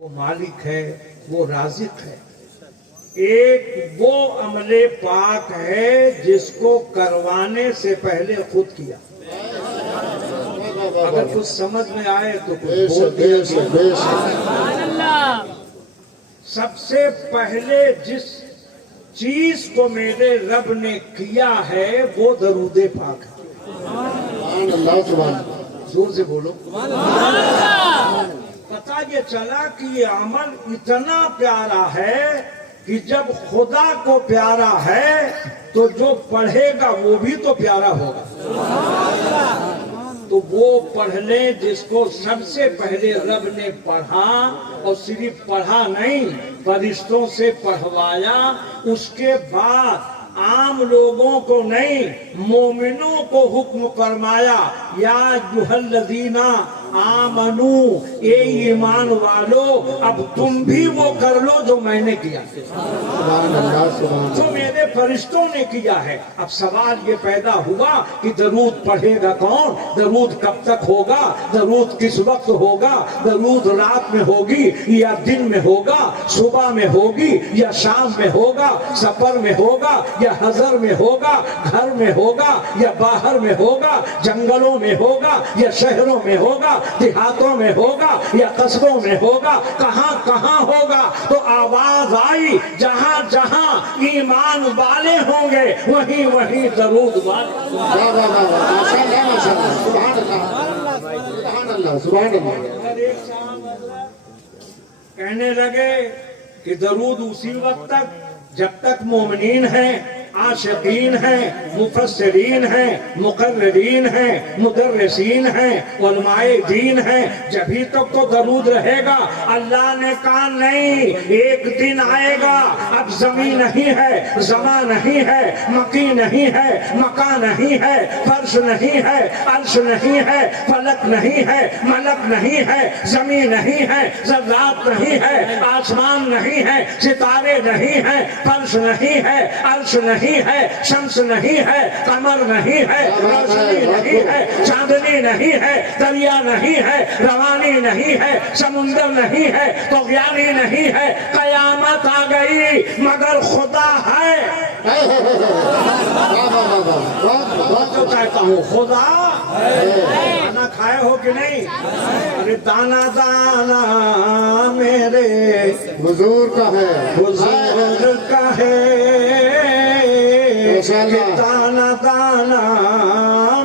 وہ مالک ہے، وہ رازق ہے۔ ایک وہ عمل پاک ہے جس کو کروانے سے پہلے خود کیا۔ اگر کچھ سمجھ میں آئے تو کچھ بول دیا۔ سب سے پہلے جس چیز کو میرے رب نے کیا ہے وہ درود پاک ہے۔ زور سے بولو۔ پتہ یہ چلا کہ یہ عمل اتنا پیارا ہے کہ جب خدا کو پیارا ہے تو جو پڑھے گا وہ بھی تو پیارا ہوگا۔ تو وہ پڑھ لیں جس کو سب سے پہلے رب نے پڑھا، اور صرف پڑھا نہیں، فرشتوں سے پڑھوایا۔ اس کے بعد عام لوگوں کو نہیں، مومنوں کو حکم فرمایا، یا ایھا الذین آمنو، اے ایمان والو، اب تم بھی وہ کر لو جو میں نے کیا، جو میرے فرشتوں نے کیا ہے۔ اب سوال یہ پیدا ہوا کہ درود پڑھے گا کون؟ درود کب تک ہوگا؟ درود کس وقت ہوگا؟ درود رات میں ہوگی یا دن میں ہوگا؟ صبح میں ہوگی یا شام میں ہوگا؟ سفر میں ہوگا یا حضر میں ہوگا؟ گھر میں ہوگا یا باہر میں ہوگا؟ جنگلوں میں ہوگا یا شہروں میں ہوگا؟ دیہاتوں میں ہوگا یا قصبوں میں ہوگا؟ کہاں کہاں ہوگا؟ تو آواز آئی، جہاں جہاں ایمان والے ہوں گے وہیں وہیں درود والے۔ ایک صاحب کہنے لگے کہ درود اسی وقت تک جب تک مومنین ہیں، عاشقین ہیں، مفسرین ہیں، مقررین ہیں، مدرسین ہیں، علماء دین ہیں، جبھی تک تو درود رہے گا۔ اللہ نے کہا نہیں، ایک دن آئے گا، اب زمین نہیں ہے، زمان نہیں ہے، مکی نہیں ہے، مکان نہیں ہے، فرش نہیں ہے، عرش نہیں ہے، فلک نہیں ہے، ملک نہیں ہے، زمین نہیں ہے، ذرات نہیں ہے، آسمان نہیں ہے، ستارے نہیں ہیں، فرش نہیں ہے، عرش نہیں ہے، شمس نہیں ہے، قمر نہیں ہے، روشنی نہیں ہے، چاندنی نہیں ہے، دریا نہیں ہے، روانی نہیں ہے، سمندر نہیں ہے، طغیانی نہیں ہے۔ قیامت آ گئی مگر خدا ہے۔ تو کہتا ہوں خدا کھانا کھائے ہو کہ نہیں؟ ارے دانا دانا میرے حضور کا ہے، حضور کا ہے، دانا دانا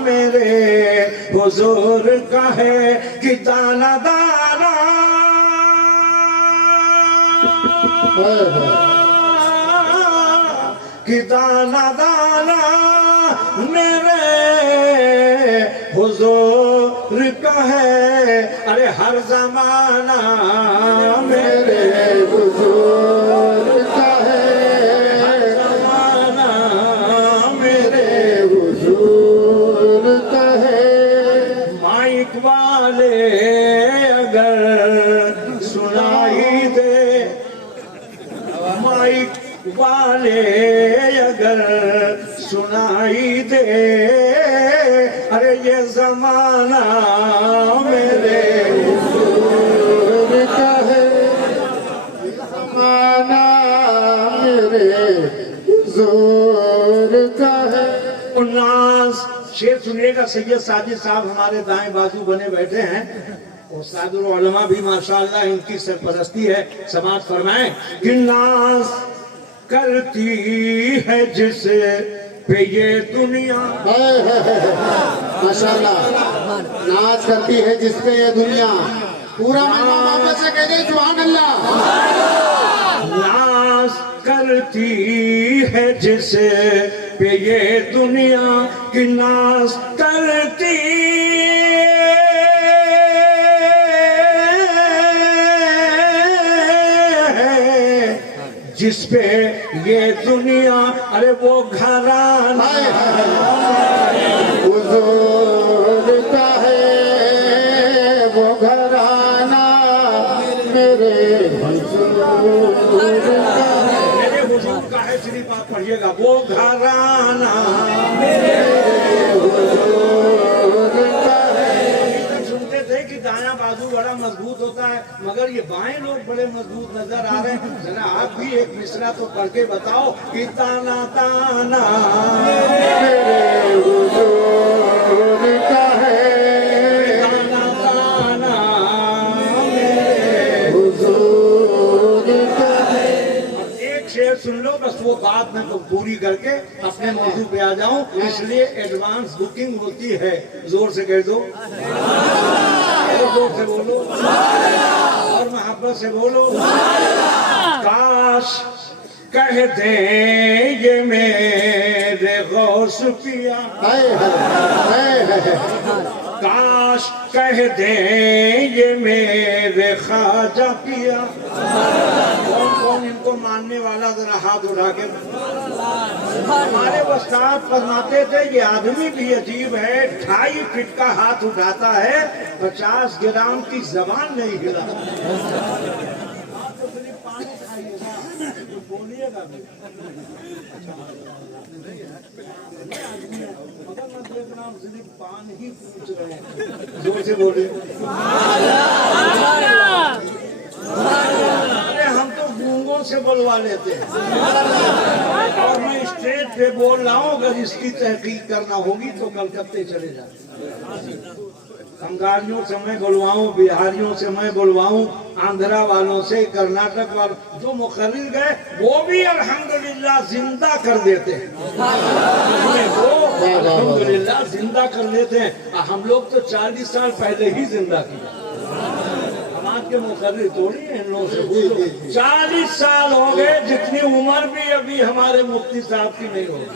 میرے حضور کا ہے، کہ دانا دانا کہ دانا دانا میرے حضور کا ہے۔ ارے ہر زمانہ میرے حضور کا ہے، ہر زمانہ میرے حضور کا ہے۔ مائک والے اگر سنائی دے، مائک والے اگر سنائی دے، ارے یہ زمانہ میرے حضور کا ہے، زمانہ میرے حضور کا ہے۔ ناز شعر سنیے گا، سید ساجد صاحب ہمارے دائیں بازو بنے بیٹھے ہیں، استاد العلماء بھی ماشاءاللہ ان کی سرپرستی ہے، سماعت فرمائیں کہ ناز کرتی ہے جس پہ یہ دنیا، ماشاءاللہ ناز کرتی ہے جس پہ یہ دنیا، پورا محبت سے کہہ دیں سبحان اللہ۔ ناز کرتی ہے جس پہ یہ دنیا کی، ناز کرتی جس پہ یہ دنیا، ارے وہ گھرانہ حضور کا ہے، وہ گھرانہ میرے حضور کا ہے، میرے حضور کا ہے، صرف آپ پڑھیے گا، وہ گھرانہ میرے حضور کا ہے۔ سنتے تھے थे कि दायां बाजू बड़ा मजबूत होता है, मगर ये बाएं लोग बड़े मजबूत नजर आ रहे हैं। जरा आप भी एक मिसरा तो पढ़ के बताओ कि ताना ताना मेरे हुजूर का है, ताना ताना हुजूर का है। एक शेर सुन लो बस, वो बात मैं तो पूरी करके अपने मौजू पे आ जाऊं, इसलिए एडवांस बुकिंग होती है। जोर से कह दो, जोर से बोलो और मोहब्बत से बोलो। काश कह दे ये मेरे गौस पिया, हाय हाय हाय, काश कह दे ये मेरे ख्वाजा पिया। कौन कौन इनको मानने वाला जरा हाथ उठा के। हमारे उस्ताद फरमाते थे ये आदमी भी अजीब है, 2.5 फीट का हाथ उठाता है, 50 ग्राम की जबान नहीं हिला। आप तो सिर्फ पानी खाइएगा, बोलिएगा भी। मगर मैं देख रहा हूँ सिर्फ पानी ही पूछ रहे हैं। जोर से बोले। अरे हम तो गूंगों से बोलवा लेते हैं, और मैं स्टेज पे बोल रहा हूँ। अगर इसकी तहकीक करना होगी तो कलकत्ते चले जाए। बंगालियों से मैं बुलवाऊं, बिहारियों से मैं बुलवाऊं, आंध्रा वालों से, कर्नाटक वालों, जो मुखर्रिर गए वो भी अल्हम्दुलिल्लाह जिंदा कर देते हैं। वो अल्हम्दुलिल्लाह जिंदा कर देते हैं। हम लोग तो 40 साल पहले ही जिंदा किया। के मुखर्रिर थोड़ी है इन लोगों से पूछो। 40 साल हो गए, जितनी उम्र भी अभी हमारे मुफ्ती साहब की नहीं होगी।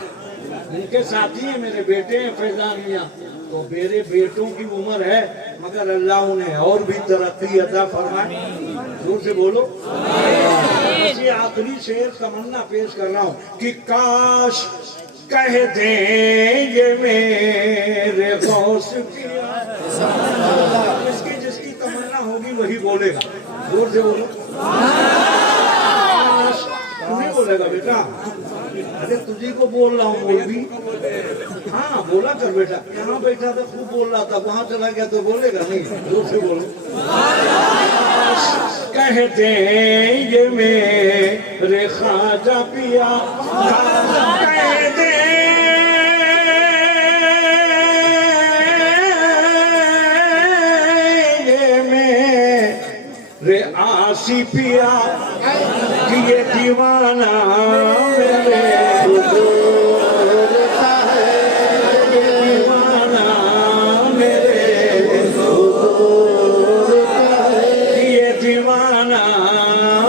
उनके साथी हैं, मेरे बेटे हैं फैजान मियां, तो मेरे बेटों की उम्र है, मगर अल्लाह उन्हें और भी तरक्की अता फरमाए। जोर से बोलो। इसी आखिरी शेर तमन्ना पेश कर रहा हूँ कि काश कह दे ये मेरे गौस पिया। इसकी जिसकी तमन्ना होगी वही बोलेगा। जोर से बोलो। तू नहीं बोलेगा बेटा, अरे तुझी को बोल रहा हूँ, वो भी हाँ बोला कर बेटा। यहाँ बैठा था खूब बोल रहा था, वहां चला गया तो बोलेगा नहीं। जोर से बोलो। कह दे ये मेरे ख्वाजा पिया, कह दे ये मेरे आसी पिया कि ये दीवाना मेरे हुजूर का है, ये दीवाना मेरे हुजूर का है, ये दीवाना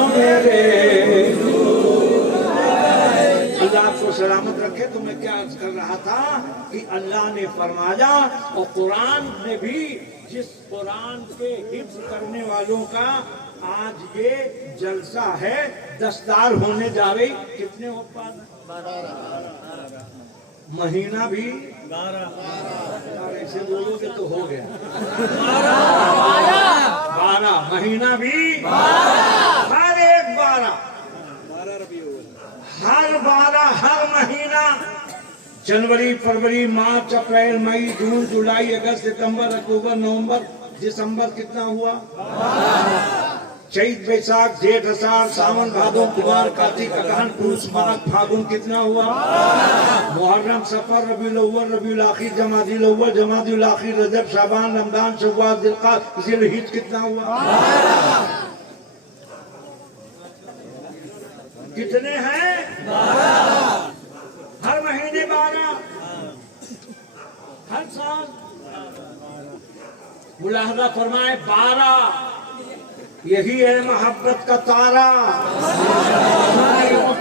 मेरे। अल्लाह आपको सलामत रखे। तो मैं क्या अर्ज कर रहा था कि अल्लाह ने फरमाया, और कुरान ने भी, जिस कुरान के हिफ्ज करने वालों का आज ये जलसा है, दस्तार होने जा रही। कितने हो पास? महीना भी 12। ऐसे बोलोगे तो हो गया 12 महीना भी 12। हर एक 12, हर 12 हर महीना। जनवरी, फरवरी, मार्च, अप्रैल, मई, जून, जुलाई, अगस्त, सितंबर, अक्टूबर, नवंबर, दिसंबर कितना हुआ? चैत, बैसाख, जेठ, आषाढ़, सावन, भादो, कुमार, कार्तिक, अगहन, पुष, माघ, फागुन कितना हुआ? मुहर्रम, सफर, रबीउल अव्वल, रबीउल आखिर, जमादिल अव्वल, जमादिल आखिर, रजब, शाबान, रमजान, शव्वाल, जिलकाद, जिलहिज कितना हुआ? कितने हैं? 12। हर महीने 12, हर साल। मुलाहजा फरमाए 12। यही है मोहब्बत का तारा,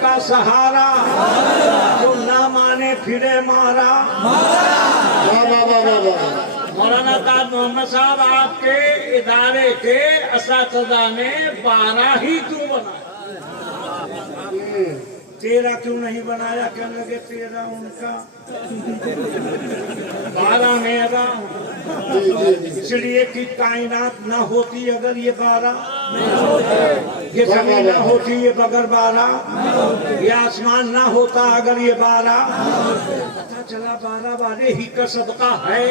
का सहारा, जो ना माने फिरे मारा। मौलाना ताज मोहम्मद साहब, आपके इदारे के असातिज़ा ने 12 ही क्यों बनाया? 13 क्यों नहीं बनाया? क्या लगे 13 उनका, 12 मेरा। इसलिए कि कायनात ना होती अगर ये 12 یہ زمین نہ ہوتی یہ بغیر بارہ، یہ آسمان نہ ہوتا اگر یہ بارہ، پتہ چلا بارہ والے ہی کا صدقہ ہے۔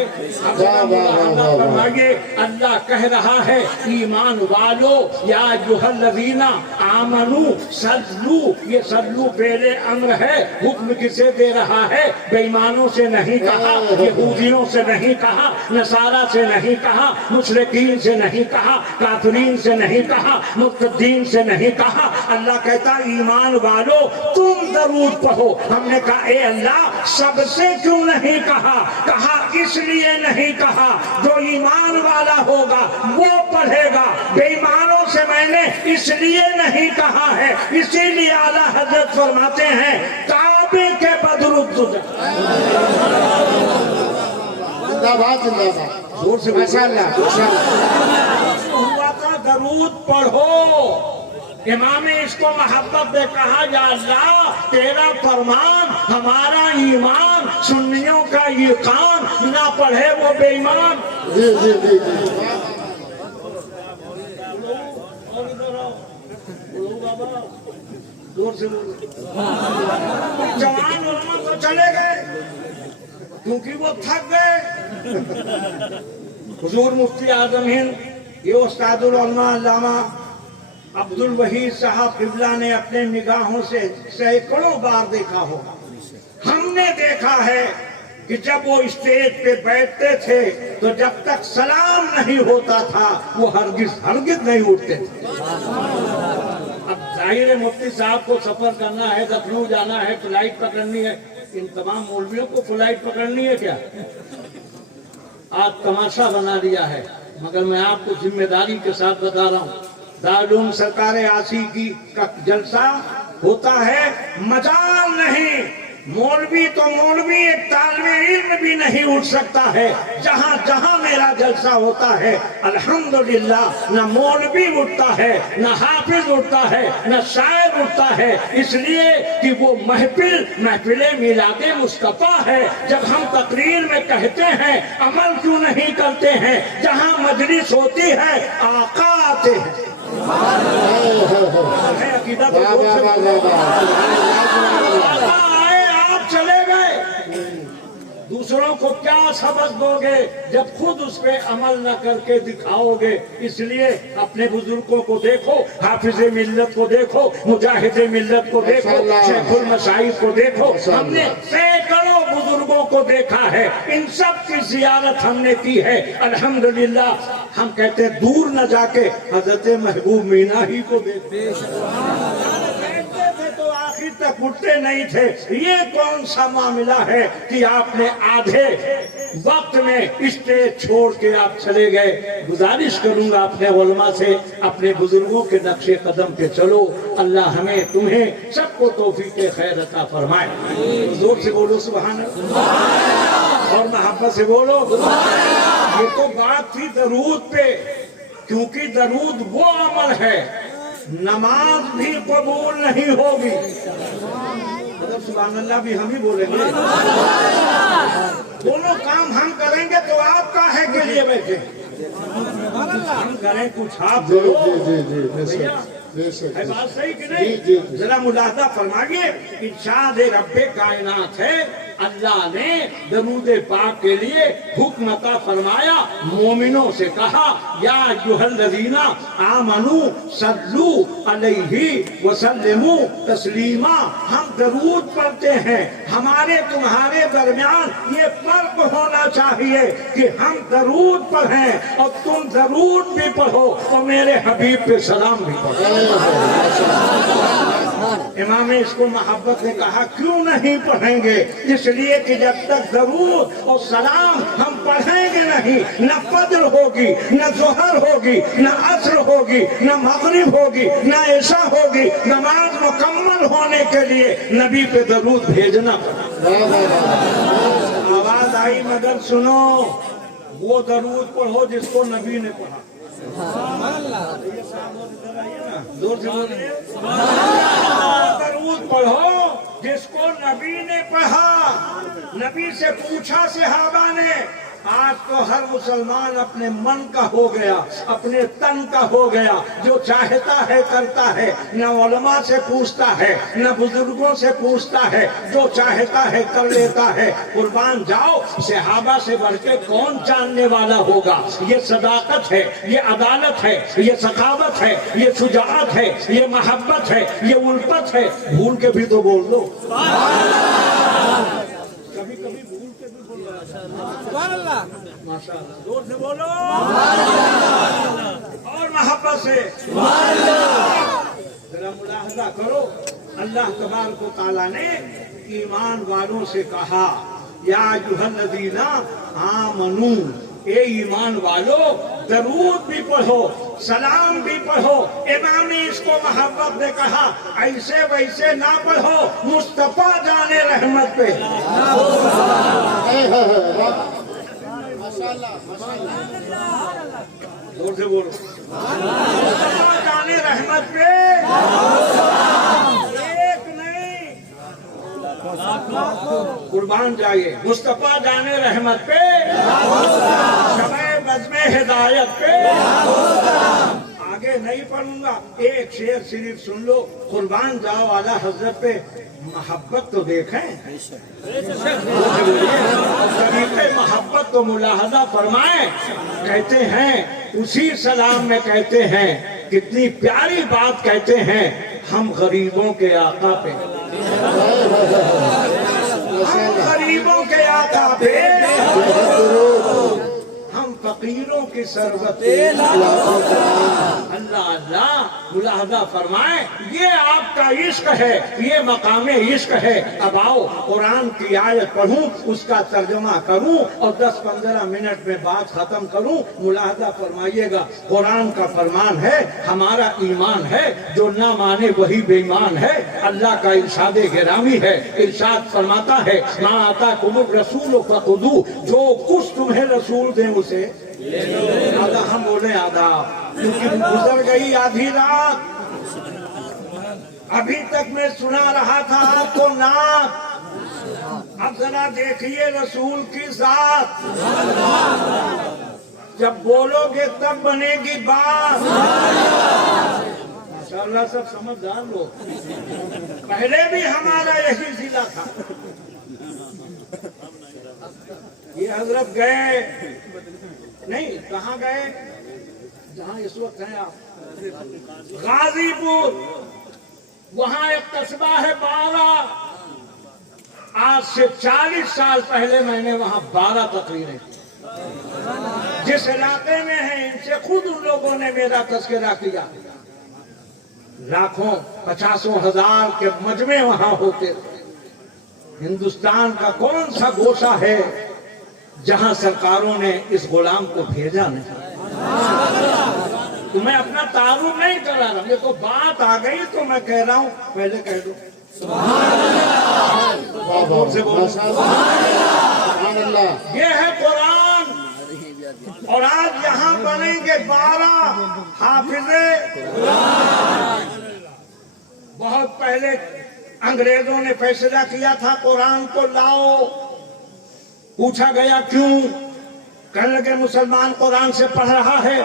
اب اللہ فرمائیے، اللہ کہہ رہا ہے ایمان والو یا ایھا الذین آمنو صلو، یہ صلو فعل امر ہے، حکم کسے دے رہا ہے؟ بے ایمانوں سے نہیں کہا، یہودیوں سے نہیں کہا، نصارہ سے نہیں کہا، مشرکین سے نہیں کہا، کافرین سے نہیں کہا، مرتدین سے نہیں کہا۔ اللہ کہتا ایمان والو تم درود پڑھو۔ ہم نے کہا اے اللہ سب سے کیوں نہیں کہا؟ کہا اس لیے نہیں کہا جو ایمان والا ہوگا وہ پڑھے گا، بے ایمانوں سے میں نے اس لیے نہیں کہا ہے۔ اسی لیے اعلیٰ حضرت فرماتے ہیں کعبے کے بدرود تجھے زندہ باد زندہ باد، زور سے ماشاءاللہ ماشاءاللہ۔ ہوا تھا درود پڑھو۔ امام اس کو محبت نے کہا یا اللہ تیرا فرمان ہمارا ایمان، سنیوں کا یہ کام، نہ پڑھے وہ بے ایمان۔ جی جی جی جی، زور سے بولو۔ جوان علماء تو چلے گئے کیونکہ وہ تھک گئے۔ حضور مفتی اعظم ہند یہ استاد العلماء علامہ عبد الوحید صاحب قبلہ نے اپنے نگاہوں سے سینکڑوں بار دیکھا ہوگا۔ ہم نے دیکھا ہے کہ جب وہ اسٹیج پہ بیٹھتے تھے تو جب تک سلام نہیں ہوتا تھا وہ ہرگز نہیں اٹھتے تھے۔ اب ظاہر ہے مفتی صاحب کو سفر کرنا ہے، لکھنؤ جانا ہے، فلائٹ پکڑنی ہے۔ ان تمام مولویوں کو فلائٹ پکڑنی ہے کیا؟ آج تماشا بنا دیا ہے، مگر میں آپ کو ذمہ داری کے ساتھ بتا رہا ہوں دارالعلوم سرکار عاصی کا جلسہ ہوتا ہے مجال نہیں۔ مولوی تو مولوی، ایک طالب علم بھی نہیں اٹھ سکتا ہے۔ جہاں جہاں میرا جلسہ ہوتا ہے الحمدللہ نہ مولوی اٹھتا ہے، نہ حافظ اٹھتا ہے، نہ شاعر اٹھتا ہے، اس لیے کہ وہ محفل میلاد مصطفیٰ ہے۔ جب ہم تقریر میں کہتے ہیں عمل کیوں نہیں کرتے ہیں؟ جہاں مجلس ہوتی ہے آقا آتے ہیں۔ عقیدت چلے گئے، دوسروں کو کیا سبق دو گے جب خود اس پہ عمل نہ کر کے دکھاؤ گے؟ اس لیے اپنے بزرگوں کو دیکھو، حافظ ملت کو دیکھو، مجاہد ملت کو دیکھو، شیخ المشائخ کو دیکھو۔ ہم نے سینکڑوں بزرگوں کو دیکھا ہے، ان سب کی زیارت ہم نے کی ہے الحمدللہ۔ ہم کہتے ہیں دور نہ جا کے حضرت محبوب مینا ہی کو دیکھتے تو آخر تک اٹھتے نہیں تھے۔ یہ کون سا معاملہ ہے کہ آپ نے آدھے وقت میں اسٹیج چھوڑ کے آپ چلے گئے؟ گزارش کروں گا اپنے علماء سے، اپنے بزرگوں کے نقش قدم پہ چلو۔ اللہ ہمیں تمہیں سب کو توفیق خیر عطا فرمائے۔ زور سے بولو سبحان اللہ، اور محبت سے بولو۔ یہ تو بات تھی درود پہ، کیونکہ درود وہ عمل ہے نماز بھی قبول نہیں ہوگی۔ سبحان اللہ بھی ہم ہی بولیں گے، دونوں کام ہم کریں گے تو آپ کاہے کے لیے بیٹھے؟ ہم کریں کچھ آپ کرو۔ ہے بات صحیح کہ نہیں؟ ذرا ملاحظہ فرمائیے، ارشاد رب کائنات ہے اللہ نے درود پاک کے لیے حکم عطا فرمایا، مومنوں سے کہا یا ایھا الذین آمنوا صلوا علیہ وسلموا تسلیما۔ ہم درود پڑھتے ہیں، ہمارے تمہارے درمیان یہ فرق ہونا چاہیے کہ ہم درود پڑھیں اور تم درود بھی پڑھو اور میرے حبیب پہ سلام بھی پڑھو۔ امام اس کو محبت نے کہا کیوں نہیں پڑھیں گے؟ اس لیے کہ جب تک درود اور سلام ہم پڑھیں گے نہیں، نہ فجر ہوگی، نہ ظہر ہوگی، نہ عصر ہوگی، نہ مغرب ہوگی، نہ عشاء ہوگی۔ نماز مکمل ہونے کے لیے نبی پہ درود بھیجنا پڑا۔ آواز آئی مگر سنو، وہ درود پڑھو جس کو نبی نے پڑھا۔ زور سے بولیے، درود پڑھو جس کو نبی نے پڑھا۔ نبی سے پوچھا صحابہ نے آج تو ہر مسلمان اپنے من کا ہو گیا، اپنے تن کا ہو گیا، جو چاہتا ہے کرتا ہے، نہ علماء سے پوچھتا ہے نہ بزرگوں سے پوچھتا ہے، جو چاہتا ہے کر لیتا ہے۔ قربان جاؤ، صحابہ سے بڑھ کے کون جاننے والا ہوگا؟ یہ صداقت ہے، یہ عدالت ہے، یہ سخاوت ہے، یہ شجاعت ہے، یہ محبت ہے، یہ الفت ہے۔ بھول کے بھی تو بول دو، کبھی کبھی بھول کے بھی بول دو۔ ماشاء اللہ، زور سے بولو اور محبت سے۔ ذرا ملاحظہ کرو، اللہ تبارک و تعالیٰ نے ایمان والوں سے کہا یا ایھا الذین آمنو، اے ایمان والو درود بھی پڑھو، سلام بھی پڑھو۔ امام عشق و محبت نے کہا ایسے ویسے نہ پڑھو، مصطفیٰ جانے رحمت پہ۔ زور سے بولو، مصطفیٰ جانے رحمت پہ ایک نہیں، قربان جائیے، مصطفیٰ جانے رحمت پہ، شمع بزم ہدایت پہ۔ آگے نہیں پڑھوں گا، ایک شعر صرف سن لو، قربان جاؤ اعلیٰ حضرت پہ محبت تو دیکھیں، طریقے محبت کو ملاحظہ فرمائیں۔ کہتے ہیں اسی سلام میں کہتے ہیں، کتنی پیاری بات کہتے ہیں، ہم غریبوں کے آقا پہ، ہم غریبوں کے آقا پہ، ہم فقیروں کی سربت پہ۔ اللہ اللہ، ملاحظہ فرمائیں، یہ آپ کا عشق ہے، یہ مقام عشق ہے۔ اب آؤ قرآن کی آیت پڑھوں، اس کا ترجمہ کروں اور 10-15 منٹ میں بات ختم کروں۔ ملاحظہ فرمائیے گا، قرآن کا فرمان ہے، ہمارا ایمان ہے، جو نہ مانے وہی بے ایمان ہے۔ اللہ کا ارشاد گرامی ہے، ارشاد فرماتا ہے ما آتاکم الرسول فخذوہ، جو کچھ تمہیں رسول دیں اسے آدھا ہم بولے آدھا، کیونکہ گزر گئی آدھی رات، ابھی تک میں سنا رہا تھا آپ کو نعت، اب ذرا دیکھیے رسول کی ذات، جب بولو گے تب بنے گی بات۔ ماشاءاللہ سب سمجھدار لوگ، پہلے بھی ہمارا یہی ضلع تھا۔ یہ حضرت گئے نہیں، کہاں گئے؟ جہاں اس وقت ہیں آپ، غازی پور، وہاں ایک قصبہ ہے بارہ، آج سے 40 سال پہلے میں نے وہاں 12 تقریریں کی۔ جس علاقے میں ہیں ان سے خود ان لوگوں نے میرا تذکرہ کیا، لاکھوں 50 ہزار کے مجمع وہاں ہوتے تھے۔ ہندوستان کا کون سا گوشہ ہے جہاں سرکاروں نے اس غلام کو بھیجا نہیں؟ تو میں اپنا تعارف نہیں کرا رہا، میرے کو بات آ گئی تو میں کہہ رہا ہوں، پہلے کہہ دو یہ ہے قرآن۔ اور آج یہاں بنیں گے 12 حافظے۔ بہت پہلے انگریزوں نے فیصلہ کیا تھا قرآن کو لاؤ، پوچھا گیا کیوں؟ کہنے لگے مسلمان قرآن سے پڑھ رہا ہے،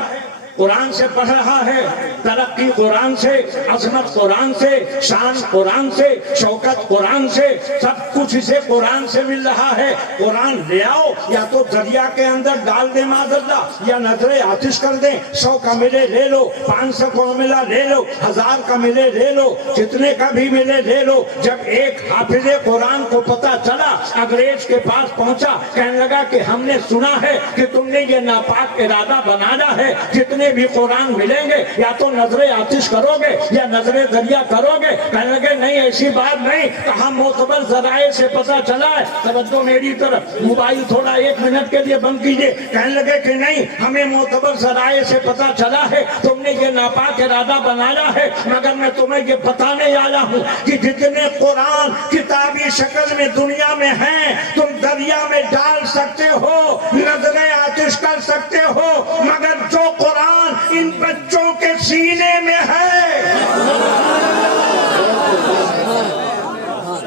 قرآن سے پڑھ رہا ہے، ترقی قرآن سے، عظمت قرآن سے، شان قرآن سے، شوکت قرآن سے، سب کچھ اسے قرآن سے مل رہا ہے۔ قرآن لے آؤ، یا تو دریا کے اندر ڈال دیں معذاللہ، یا نظر آتش کر دیں۔ 100 کا ملے لے لو، 500 کا ملا لے لو، 1000 کا ملے لے لو، جتنے کا بھی ملے لے لو۔ جب ایک حافظ قرآن کو پتا چلا، انگریز کے پاس پہنچا، کہنے لگا کہ ہم نے سنا ہے کہ تم نے یہ ناپاک ارادہ بنانا ہے، جتنے بھی قرآن ملیں گے یا تو نظر آتش کرو گے یا نظر دریا کرو گے۔ کہنے لگے نہیں ایسی بات نہیں، کہاں معتبر ذرائع سے پتا چلا ہے۔ توجہ میری طرف، موبائل تھوڑا 1 منٹ کے لیے بند کیجئے۔ کہنے لگے کہ نہیں، ہمیں معتبر ذرائع سے پتا چلا ہے تم نے یہ ناپاک ارادہ بنایا ہے، مگر میں تمہیں یہ بتانے آیا ہوں کہ جتنے قرآن کتابی شکل میں دنیا میں ہیں، تم دریا میں ڈال سکتے ہو، نظر آتش کر سکتے ہو، مگر جو قرآن ان بچوں کے سینے میں ہے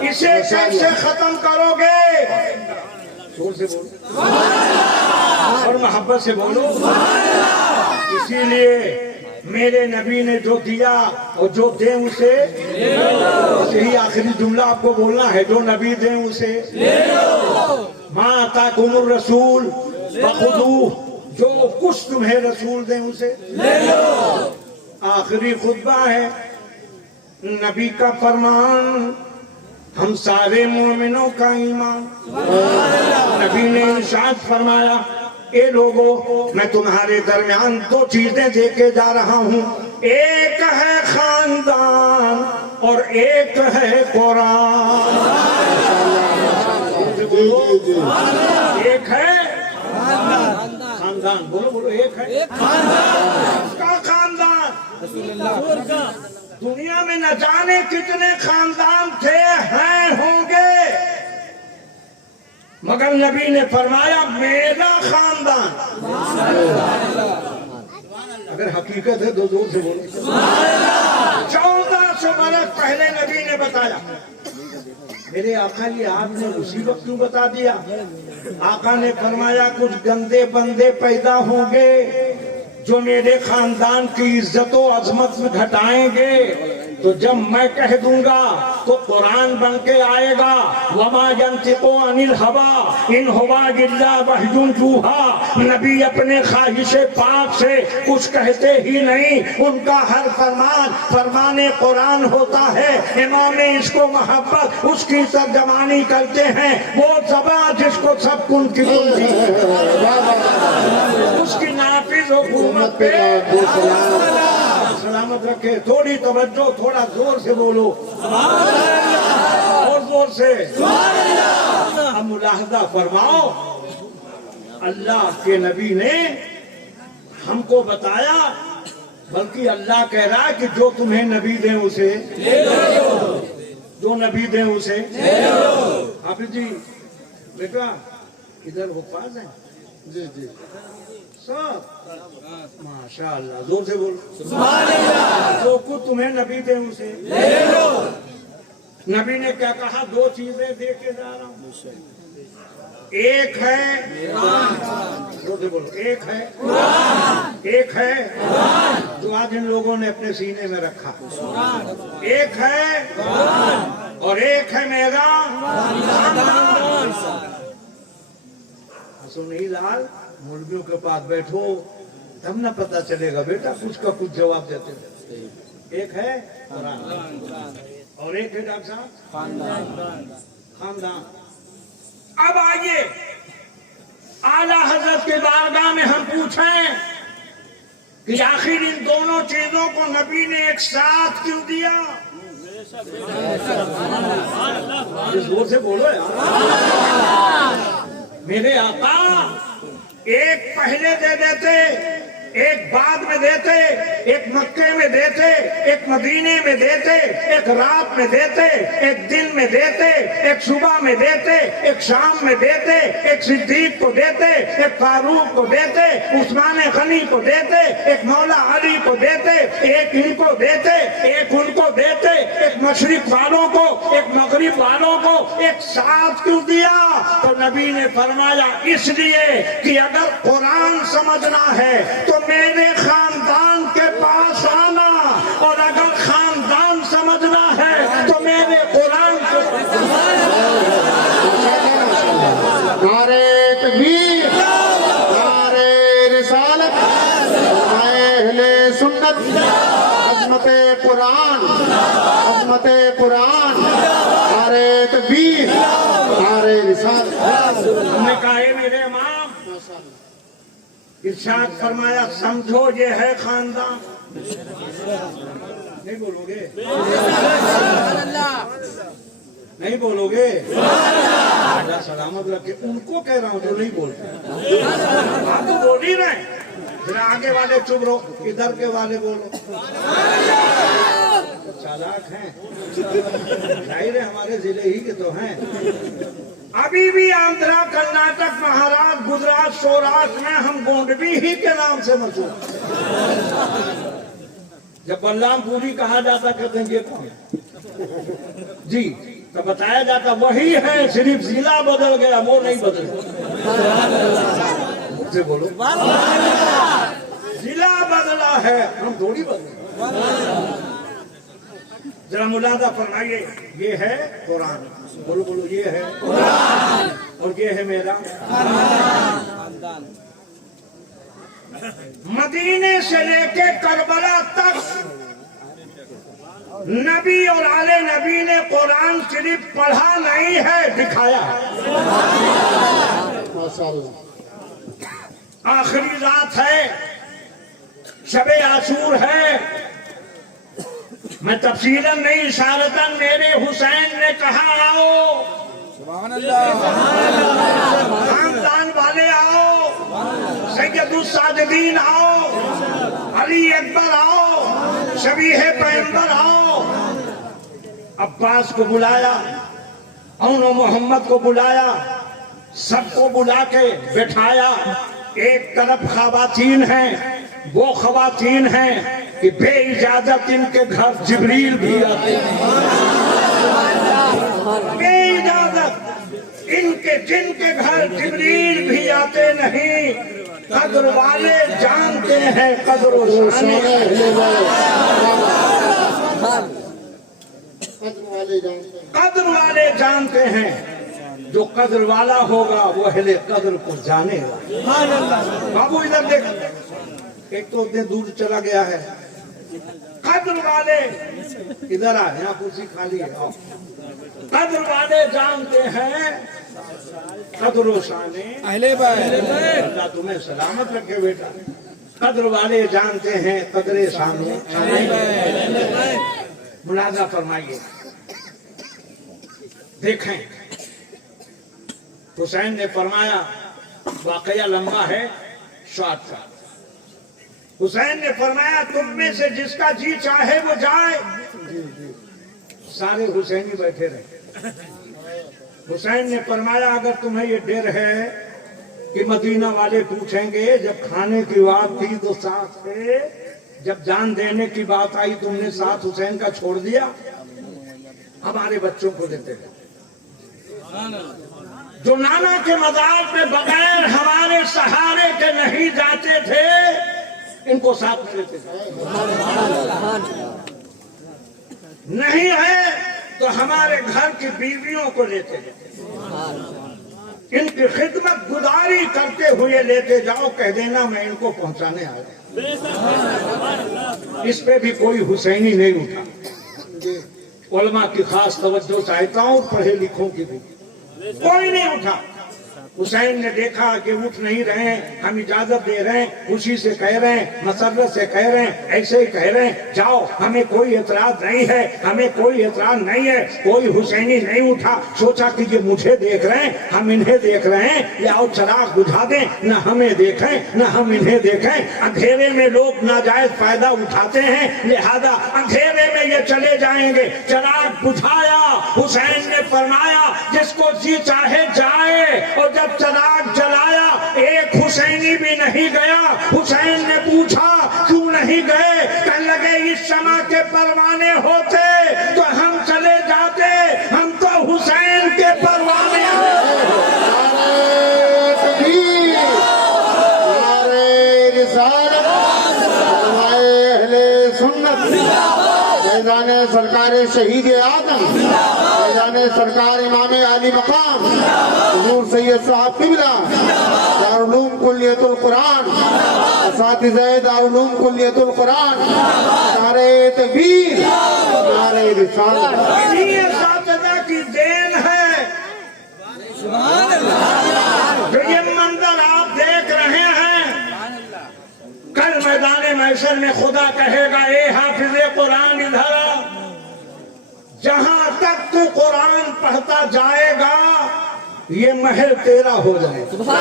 اسے کیسے ختم کرو گے؟ زور سے بولو۔ اور محبت سے بولو اسی لیے میرے نبی نے جو دیا اور جو دیں اسے یہی آخری جملہ آپ کو بولنا ہے، جو نبی دیں اسے ما آتاکم الرسول فخذوہ، جو کچھ تمہیں رسول دیں اسے آخری خطبہ ہے نبی کا فرمان، ہم سارے مومنوں کا ایمان۔ نبی نے ارشاد فرمایا اے لوگو میں تمہارے درمیان دو چیزیں دے کے جا رہا ہوں، ایک ہے خاندان اور ایک ہے قرآن۔ ایک ہے خاندان، بولو بولو، ایک ہے اس کا خاندان۔ دنیا میں نہ جانے کتنے خاندان تھے ہیں ہوں گے، مگر نبی نے فرمایا میرا خاندان۔ اگر حقیقت ہے تو زور سے بولو۔ 1400 برس پہلے نبی نے بتایا، میرے آقا یہ آپ نے اسی وقت کیوں بتا دیا؟ آقا نے فرمایا کچھ گندے بندے پیدا ہوں گے جو میرے خاندان کی عزت و عظمت میں گھٹائیں گے، تو جب میں کہہ دوں گا تو قرآن بن کے آئے گا، وَمَا يَنْطِقُ عَنِ الْهَوَىٰ إِنْ هُوَ إِلَّا وَحْيٌ يُوحَىٰ۔ نبی اپنے خواہش پاک سے کچھ کہتے ہی نہیں، ان کا ہر فرمان قرآن ہوتا ہے۔ امام اس کو محبت اس کی ترجمانی کرتے ہیں، وہ زبان جس کو سب کن کی بولتی ہے، اس کی نافذ حکومت پہ سلامت رکھے۔ تھوڑی توجہ، تھوڑا زور سے بولو، اور زور سے۔ اب ملاحظہ فرماؤ، اللہ کے نبی نے ہم کو بتایا، بلکہ اللہ کہہ رہا ہے کہ جو تمہیں نبی دیں اسے جو نبی دیں اسے حافظ جی بیٹا ادھر حفاظ ہیں جی جی سب ماشاء اللہ، زور سے بولو جو کچھ تمہیں نبی دیں اسے نبی نے کیا کہا؟ دو چیزیں دے کے جا رہا ہوں، ایک ہے زور سے بولو، ایک ہے جو آج ان لوگوں نے اپنے سینے میں رکھا، ایک ہے اور ایک ہے میرا سنی لال۔ مولویوں کے پاس بیٹھو تب نہ پتہ چلے گا بیٹا، کچھ کا کچھ جواب دیتے تھے۔ ایک ہے قرآن اور ایک ہے ڈاکٹر صاحب خاندان۔ اب آئیے اعلیٰ حضرت کے بارگاہ میں ہم پوچھیں کہ آخر ان دونوں چیزوں کو نبی نے ایک ساتھ کیوں دیا؟ زور سے بولو یار۔ میرے آقا ایک پہلے دے دیتے، ایک بعد میں دیتے، ایک مکے میں دیتے، ایک مدینے میں دیتے، ایک رات میں دیتے، ایک دن میں دیتے، ایک صبح میں دیتے، ایک شام میں دیتے، ایک صدیق کو دیتے، ایک فاروق کو دیتے، عثمان غنی کو دیتے، ایک مولا علی کو دیتے، ایک ان کو دیتے، ایک ان کو دیتے، ایک مشرق والوں کو، ایک مغرب والوں کو ایک ساتھ کیوں دیا؟ تو نبی نے فرمایا اس لیے کہ اگر قرآن سمجھنا ہے تو میرے خاندان کے پاس آنا، اور اگر خاندان سمجھنا ہے تو میرے قرآن کے نعرے تکبیر، نعرے رسالت، اہل سنت، عظمت قرآن، عظمت قرآن، نعرے تکبیر، نعرے رسالت۔ ہم نے کہا اے میرے امام، ارشاد فرمایا سمجھو یہ ہے خاندان۔ نہیں بولو گے؟ نہیں بولو گے؟ اللہ سلامت رکھے۔ ان کو کہہ رہا ہوں جو نہیں بولتے، آپ تو بول ہی رہے ہیں، ذرا آگے والے چپ رہو، ادھر کے والے بولو۔ چالاک ہیں، ظاہر ہے ہمارے ضلع ہی کے تو ہیں۔ ابھی بھی آندھرا، کرناٹک، مہاراشٹر، گجرات، سوراشٹر میں ہم گونڈوی ہی کے نام سے مشہور۔ جب بلرام پوری کہا جاتا کہتے ہیں یہ کون جی، تو بتایا جاتا وہی ہے، صرف ضلع بدل گیا، وہ نہیں بدل گیا۔ से बोलो। जिला बदला है, हम थोड़ी बदले। जरा मुलादा फरमाइए, ये है कुरान, बोलो बोलो, ये है कुरान और ये है मेरा मदीने से लेके करबला तक नबी और आले नबी ने कुरान शरीफ पढ़ा नहीं है, दिखाया है। माशाअल्लाह। आखिरी रात है, शबे आशूर है। मैं तफसीलन नहीं, इशारतन मेरे हुसैन ने कहा आओ, खानदान वाले आओ, सैयदुस साजिदीन आओ, अली अकबर आओ, शबीह पैगंबर आओ। अब्बास को बुलाया, औनो मोहम्मद को बुलाया, सबको बुला के बिठाया। एक तरफ खवातीन हैं, वो खवातीन हैं कि बे इजाजत इनके घर जिब्रील भी आते हैं, बे इजाजत इनके जिनके घर जिब्रील भी आते नहीं। कद्र वाले जानते हैं कद्र शान, कद्र वाले जानते हैं। जो कद्र वाला होगा वो अहले कद्र को जानेगा। बाबू इधर देख, एक तो उतने दूर चला गया है। कद्र वाले इधर आ, यहाँ कुर्सी खाली है, आओ। कद्र वाले जानते हैं कद्र शाने, अल्लाह तुम्हें सलामत रखे बेटा। कद्र वाले जानते हैं कद्रे शाने। मुलाजा फरमाइए, देखें हुसैन ने फरमाया, वाकया लंबा है, शॉर्ट था। हुसैन ने फरमाया तुम में से जिसका जी चाहे वो जाए। सारे हुसैनी बैठे रहे। हुसैन ने फरमाया अगर तुम्हें ये डर है कि मदीना वाले पूछेंगे, जब खाने की बात थी तो साथ थे, जब जान देने की बात आई तुमने साथ हुसैन का छोड़ दिया, हमारे बच्चों को देते हैं। जो नाना के मजार पे बगैर हमारे सहारे के नहीं जाते थे, इनको साथ में लेते थे। नहीं है तो हमारे घर की बीवियों को लेते थे, इनकी खिदमत गुजारी करते हुए लेते जाओ, कह देना मैं इनको पहुंचाने आया। इस पे भी कोई हुसैनी नहीं उठा। उलमा की खास तवज्जो चाहता हूं, पढ़े लिखों की भी, कोई नहीं उठा। हुसैन ने देखा कि उठ नहीं रहे हैं, हम इजाजत दे रहे हैं, खुशी से कह रहे हैं, मसरत से कह रहे हैं, ऐसे ही कह रहे हैं, जाओ, हमें कोई एतराज नहीं है, हमें कोई एतराज नहीं है। कोई हुसैनी नहीं उठा, सोचा कि ये मुझे देख रहे हैं, हम इन्हें देख रहे हैं, ले आओ चराग बुझा दें, न हमें देखें न हम इन्हें देखें। अंधेरे में लोग नाजायज फायदा उठाते हैं, लिहाजा अंधेरे में ये चले जाएंगे। चराग बुझाया, हुसैन ने फरमाया जिसको जी चाहे जाए, और जब चराग जलाया एक हुसैनी भी नहीं गया। हुसैन ने पूछा क्यों नहीं गए? कहने लगे इस शमा के परवाने होते तो हम चले जाते, हम तो हुसैन के परवाने हैं। जाने सरकार शहीद आदम, जाने सरकार इमाम आली मकाम हुजूर सैयद साहब किबला, दारुल उलूम कुल्लियतुल कुरान, असातिज़े दारुल उलूम कुल्लियतुल कुरान, नारे तकबीर, नारे रिसालत। ये असातिज़ा की देन है। जो ये मंजर आप देख रहे हैं, कल मैदान महशर में खुदा कहेगा ए हाफिज़े कुरान इधर आ, जहां तक तू कुरान पढ़ता जाएगा ये महल तेरा हो जाएगा।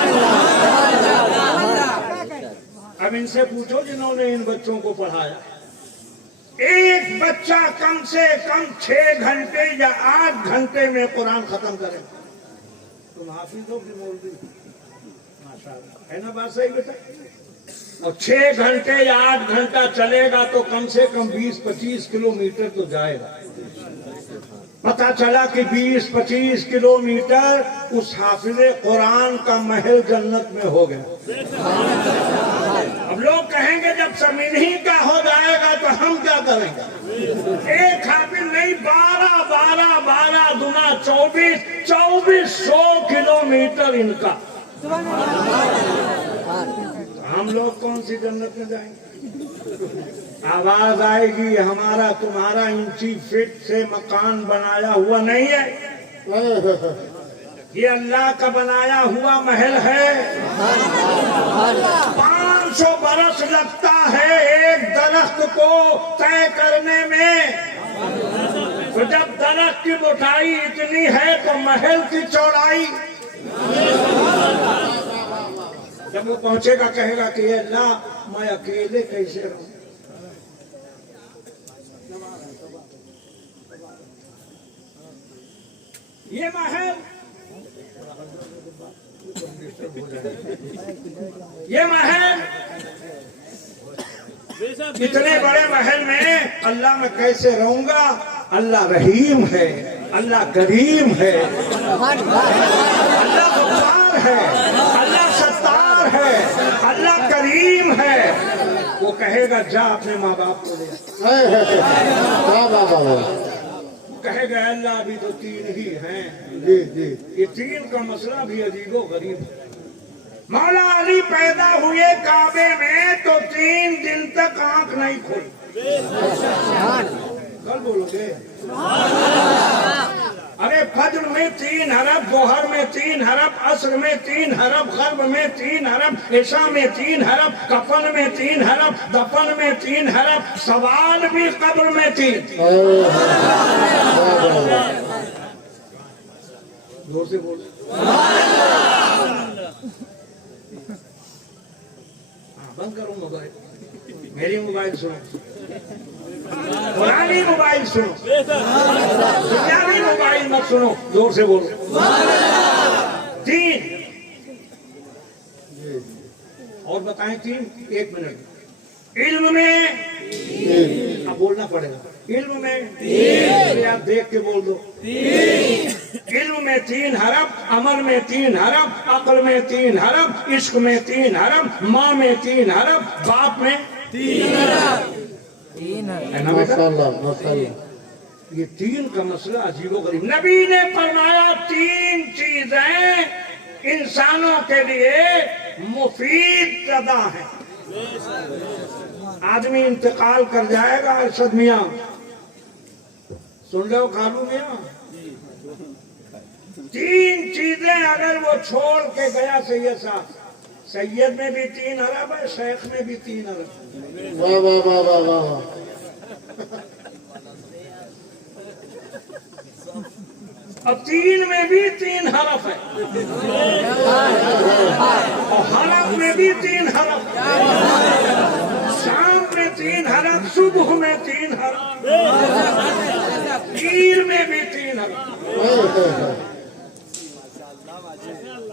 अब इनसे पूछो जिन्होंने इन बच्चों को पढ़ाया, एक बच्चा कम से कम 6 घंटे या 8 घंटे में कुरान खत्म करे। तुम हाफिज हो कि मौलवी? माशाअल्लाह, है ना बात सही बेटा? और 6 घंटे या 8 घंटा चलेगा तो कम से कम 20-25 किलोमीटर तो जाएगा। पता चला कि 20-25 किलोमीटर उस हाफिज कुरान का महल जन्नत में हो गया। अब लोग कहेंगे जब जमीन ही का हो जाएगा तो हम क्या करेंगे? एक हाफिज नहीं, 12 दुना 2400 किलोमीटर इनका। हम लोग कौन सी जन्नत में जाएंगे? आवाज आएगी हमारा तुम्हारा इंची फिट से मकान बनाया हुआ नहीं है, ये अल्लाह का बनाया हुआ महल है। 500 बरस लगता है एक दरख्त को तय करने में, तो जब दरख्त की मोटाई इतनी है तो महल की चौड़ाई। जब वो पहुंचेगा कहेगा कि ये अल्लाह मैं अकेले कैसे रहूं? ये महल इतने बड़े महल में अल्लाह मैं कैसे रहूंगा? अल्लाह रहीम है, अल्लाह करीम है, अल्लाह गफ्फार है, अल्लाह सत्तार है, अल्लाह करीम है। वो कहेगा जा अपने माँ बाप को ले। कहेगा अल्लाह अभी तो 3 ही हैं। जी जी ये 3 का मसला भी अजीबो गरीब है। मौला अली पैदा हुए काबे में तो 3 दिन तक आंख नहीं खोली। कल बोलोगे? अरे फज्र में 3 हरफ, जोहर में 3 हरफ, असर में 3 हरफ, गर्ब में 3 हरफ, इशा में 3 हरफ, कफन में 3 हरफ, दफन में 3 हरफ, सवाल भी कब्र में 3। जोर से बोलो। बंद करो मोबाइल, मेरी मोबाइल सुनो, पुरानी मोबाइल सुनो, दुनियावी मोबाइल मत सुनो। जोर से बोलो। 3 और बताएं 3, 1 मिनट। इल्म में, अब बोलना पड़ेगा, इल्म में आप देख के बोल दो। इल्म में 3 हरफ, अमल में 3 हरफ, अक्ल में 3 हरफ, इश्क में 3 हरफ, माँ में 3 हरफ, बाप में 3 हरफ। माशाल्लाह माशाल्लाह। ये 3 का मसला अजीबो गरीब। नबी ने फरमाया 3 चीजें इंसानों के लिए मुफीद ज़्यादा है। आदमी इंतकाल कर जाएगा, अरशद मियां सुन लो, कालू मियां, 3 चीजें अगर वो छोड़ के गया सैयद साहब, सैयद में भी 3 हरफ है, शेख में भी 3 हरफ। वाह वाह वाह वाह वाह। अब 3 में भी 3 हरफ है, और हरफ में भी 3 हरफ, शाम में 3 हरफ, सुबह में 3 हरफ, पीर में भी 3 हरफ।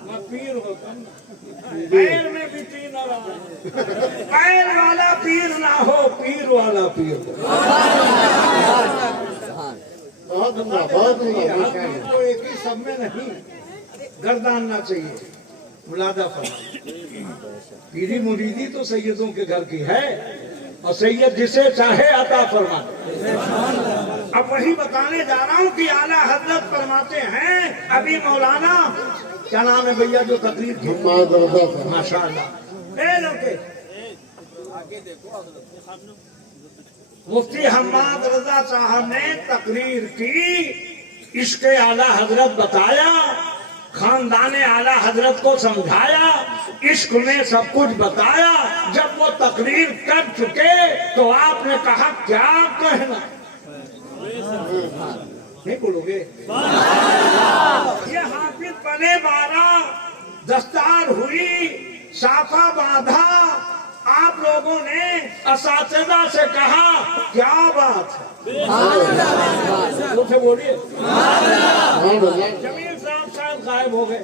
मैं पीर होता हूँ, पैर में भी 3 हरफ है। पैर वाला पीर ना हो, पीर वाला पीर हो। बहुत उम्दा, बहुत उम्दा। तो एक ही सब में नहीं गर्दानना चाहिए। मुलादा फरमा, पीरी मुरीदी तो सैयदों के घर की है, और सैयद जिसे चाहे अता फरमा। अब वही बताने जा रहा हूँ कि आला हजरत फरमाते हैं, अभी मौलाना क्या नाम है भैया जो तकरीर की, माशाअल्लाह, मुफ्ती हम्माद रजा साहब ने तकरीर की, इसके आला हजरत बताया, खानदाने आला हजरत को समझाया, इश्क में सब कुछ बताया। जब वो तकरीर कर चुके तो आपने कहा क्या कहना? नहीं बोलोगे? ये हाफिज बने 12, दस्तार हुई, साफा बांधा, आप लोगों ने असातिज़ा से कहा क्या बात है? मुझे बोलिए। जमील साहब गायब हो गए।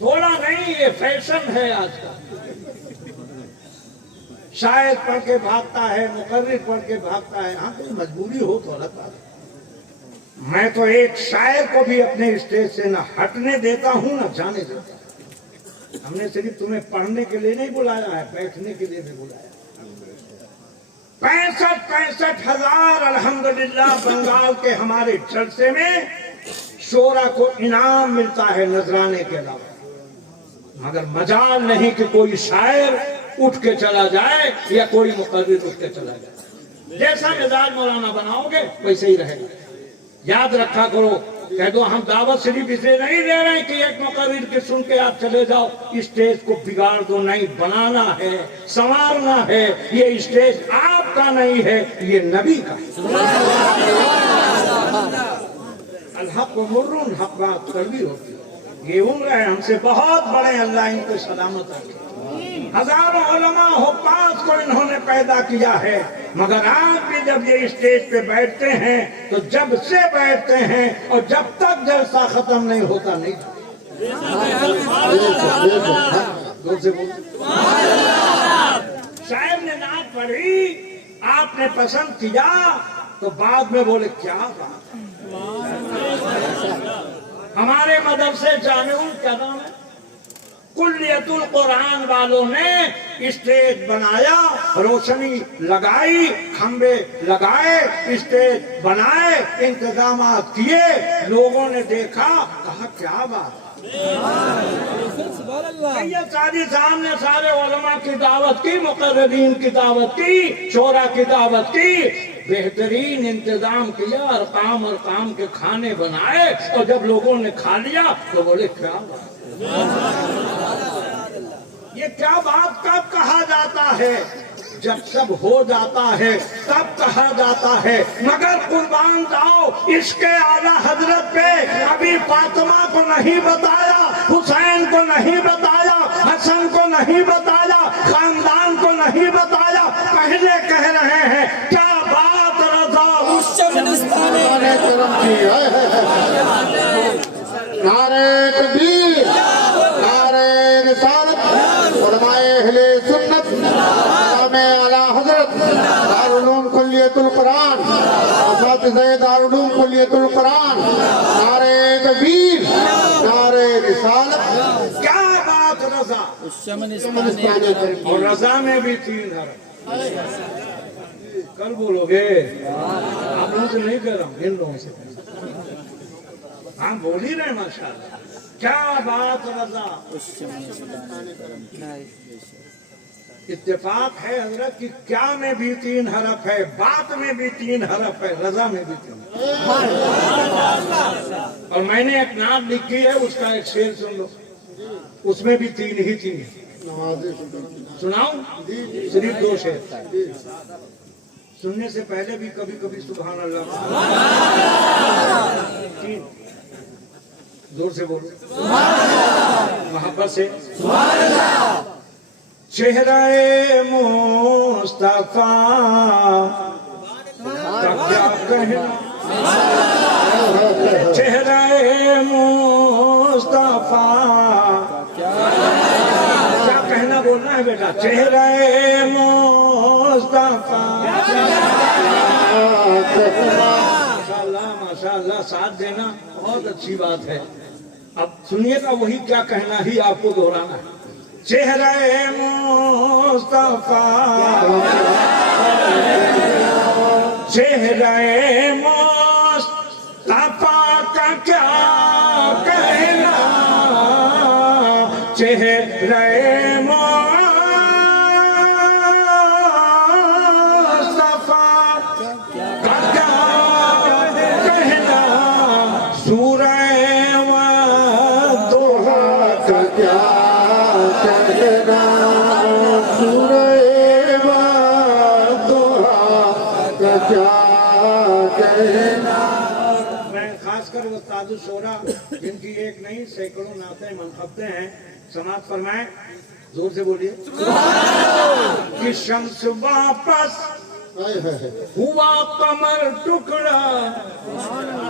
थोड़ा नहीं, ये फैशन है आज का। शायद पढ़ के भागता है, मुकर्रिर पढ़ के भागता है। हाँ, कोई मजबूरी हो तो अलग बात है। मैं तो एक शायर को भी अपने स्टेज से न हटने देता हूं न जाने देता हूं। हमने सिर्फ तुम्हें पढ़ने के लिए नहीं बुलाया है, बैठने के लिए भी बुलाया। 65 हजार अल्हम्दुलिल्लाह बंगाल के हमारे जलसे में शोरा को इनाम मिलता है नजराने के अलावा, मगर मजाल नहीं कि कोई शायर उठ के चला जाए या कोई मुकर्रिर उठ के चला जाए। जैसा मिजाज मौलाना बनाओगे वैसे ही रहेगा। याद रखा करो, कह दो हम दावत सिर्फ इसलिए नहीं दे रहे हैं कि एक मुकर्रिर के सुन के आप चले जाओ, स्टेज को बिगाड़ दो, नहीं बनाना है, संवारना है। ये स्टेज आपका नहीं है, ये नबी का। अल हक व मुर्रुन, हक बात कड़वी होती है। ये उम्र है हमसे बहुत बड़े, अल्लाह इनको सलामत रखे। हजारों उलमा हुफ्फाज को इन्होंने पैदा किया है, मगर आज भी जब ये स्टेज पे बैठते हैं तो जब से बैठते हैं और जब तक जलसा खत्म नहीं होता नहीं। शायर ने नात पढ़ी, आपने पसंद किया तो बाद में बोले क्या बात। हमारे मदरसे जामिउल क्या नाम है, कुल्लियतुल कुरान वालों ने स्टेज बनाया, रोशनी लगाई, खंबे लगाए, स्टेज बनाए, इंतजामात किए, लोगों ने देखा, कहा क्या बात। सारी सामने सारे उलमा की दावत की, मुकर्रिरीन की दावत की, शोरा की दावत की, बेहतरीन इंतजाम किया, और काम के खाने बनाए, और जब लोगों ने खा लिया तो बोले क्या बात। ये क्या बात कब कहा जाता है, जब सब हो जाता है तब कहा जाता है। मगर कुर्बान जाओ इसके आला हजरत पे, अभी फातिमा को नहीं बताया, हुसैन को नहीं बताया, हसन को नहीं बताया, खानदान को नहीं बताया, पहले कह रहे हैं क्या बात रजा। नारे तकबीर, नारे रिसालत, उलमाए अहले सुन्नत, इमाम आला हजरत दारुल उलूम कुल्लियतुल कुरान, असातिज़ाए दारुल उलूम कुल्लियतुल कुरान, नारे तकबीर, नारे रिसालत। क्या बात रजा। और रजा में भी 3 हरफ। कल बोलोगे, आप लोगों से नहीं कह रहा हूँ, इन लोगों से। हम बोल ही रहे माशाअल्लाह। क्या बात रजा। इत्तेफाक है हजरत कि क्या में भी 3 हरफ है, बात में भी 3 हरफ है, रजा में भी 3। और मैंने एक नात लिखी है, उसका एक शेर सुन लो, उसमें भी 3 ही 3 है। सुनाऊं? सिर्फ 2 शेर। सुनने से पहले भी कभी कभी सुभान अल्लाह। 3 जोर से बोलो, मोहब्बत से। चेहरे मुस्तफा का क्या कहना, चेहरे मुस्तफा क्या कहना बोलना है बेटा। चेहरे मुस्तफा। माशाअल्लाह माशाअल्लाह, साथ देना बहुत अच्छी बात है। अब सुनिएगा वही क्या कहना ही आपको दोहराना है। चेहरे मुस्तफा, चेहरे मुस्तफा का क्या कहना, चेहरे शोरा जिनकी एक नहीं सैकड़ों नाते मनखबते हैं, समाज फरमाए, जोर से बोलिए कि शम्स वापस हुआ कमर टुकड़ा।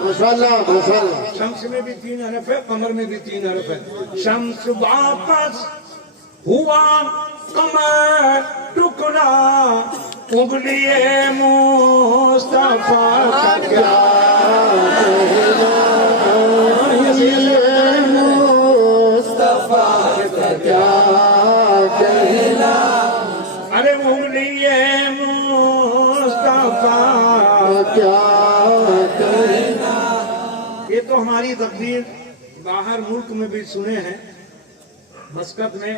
माशाअल्लाह माशाअल्लाह। शम्स में भी 3 हरफ है, कमर में भी 3 हरफ है। शम्स वापस हुआ कमर टुकड़ा, उंगलिए मुस्तफा का क्या کیا کہنا. یہ تو ہماری تقدیر باہر ملک میں بھی سنے ہیں. مسقط میں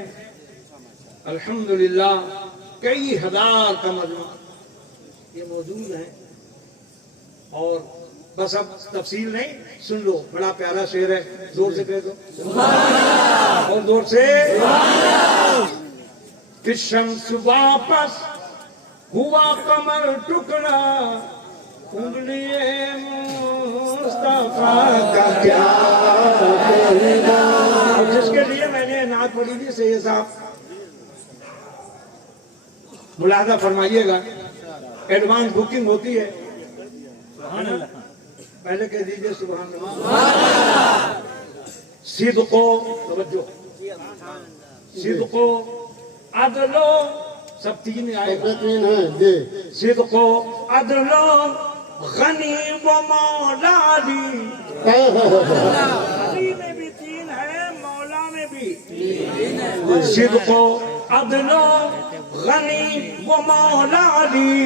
الحمدللہ کئی ہزار کا مجموعہ یہ موجود ہے. اور بس اب تفصیل نہیں سن لو. بڑا پیارا شعر ہے. زور سے کہہ دو اور زور سے. کہ شمس واپس ہوا قمر ٹکڑا انگلی مصطفیٰ کا کیا کہنا. جس کے لیے میں نے نعت پڑھی تھی سید صاحب ملاحظہ فرمائیے گا. ایڈوانس بکنگ ہوتی ہے. پہلے کہہ دیجئے سبحان اللہ. صدق و توجہ صدق و عدل و سب تین آئے گا. تین ہے جی. صدق و عدل و غنی و مولا علی. علی میں بھی تین ہے مولا میں بھی. صدق و عدل و غنی و مولا علی.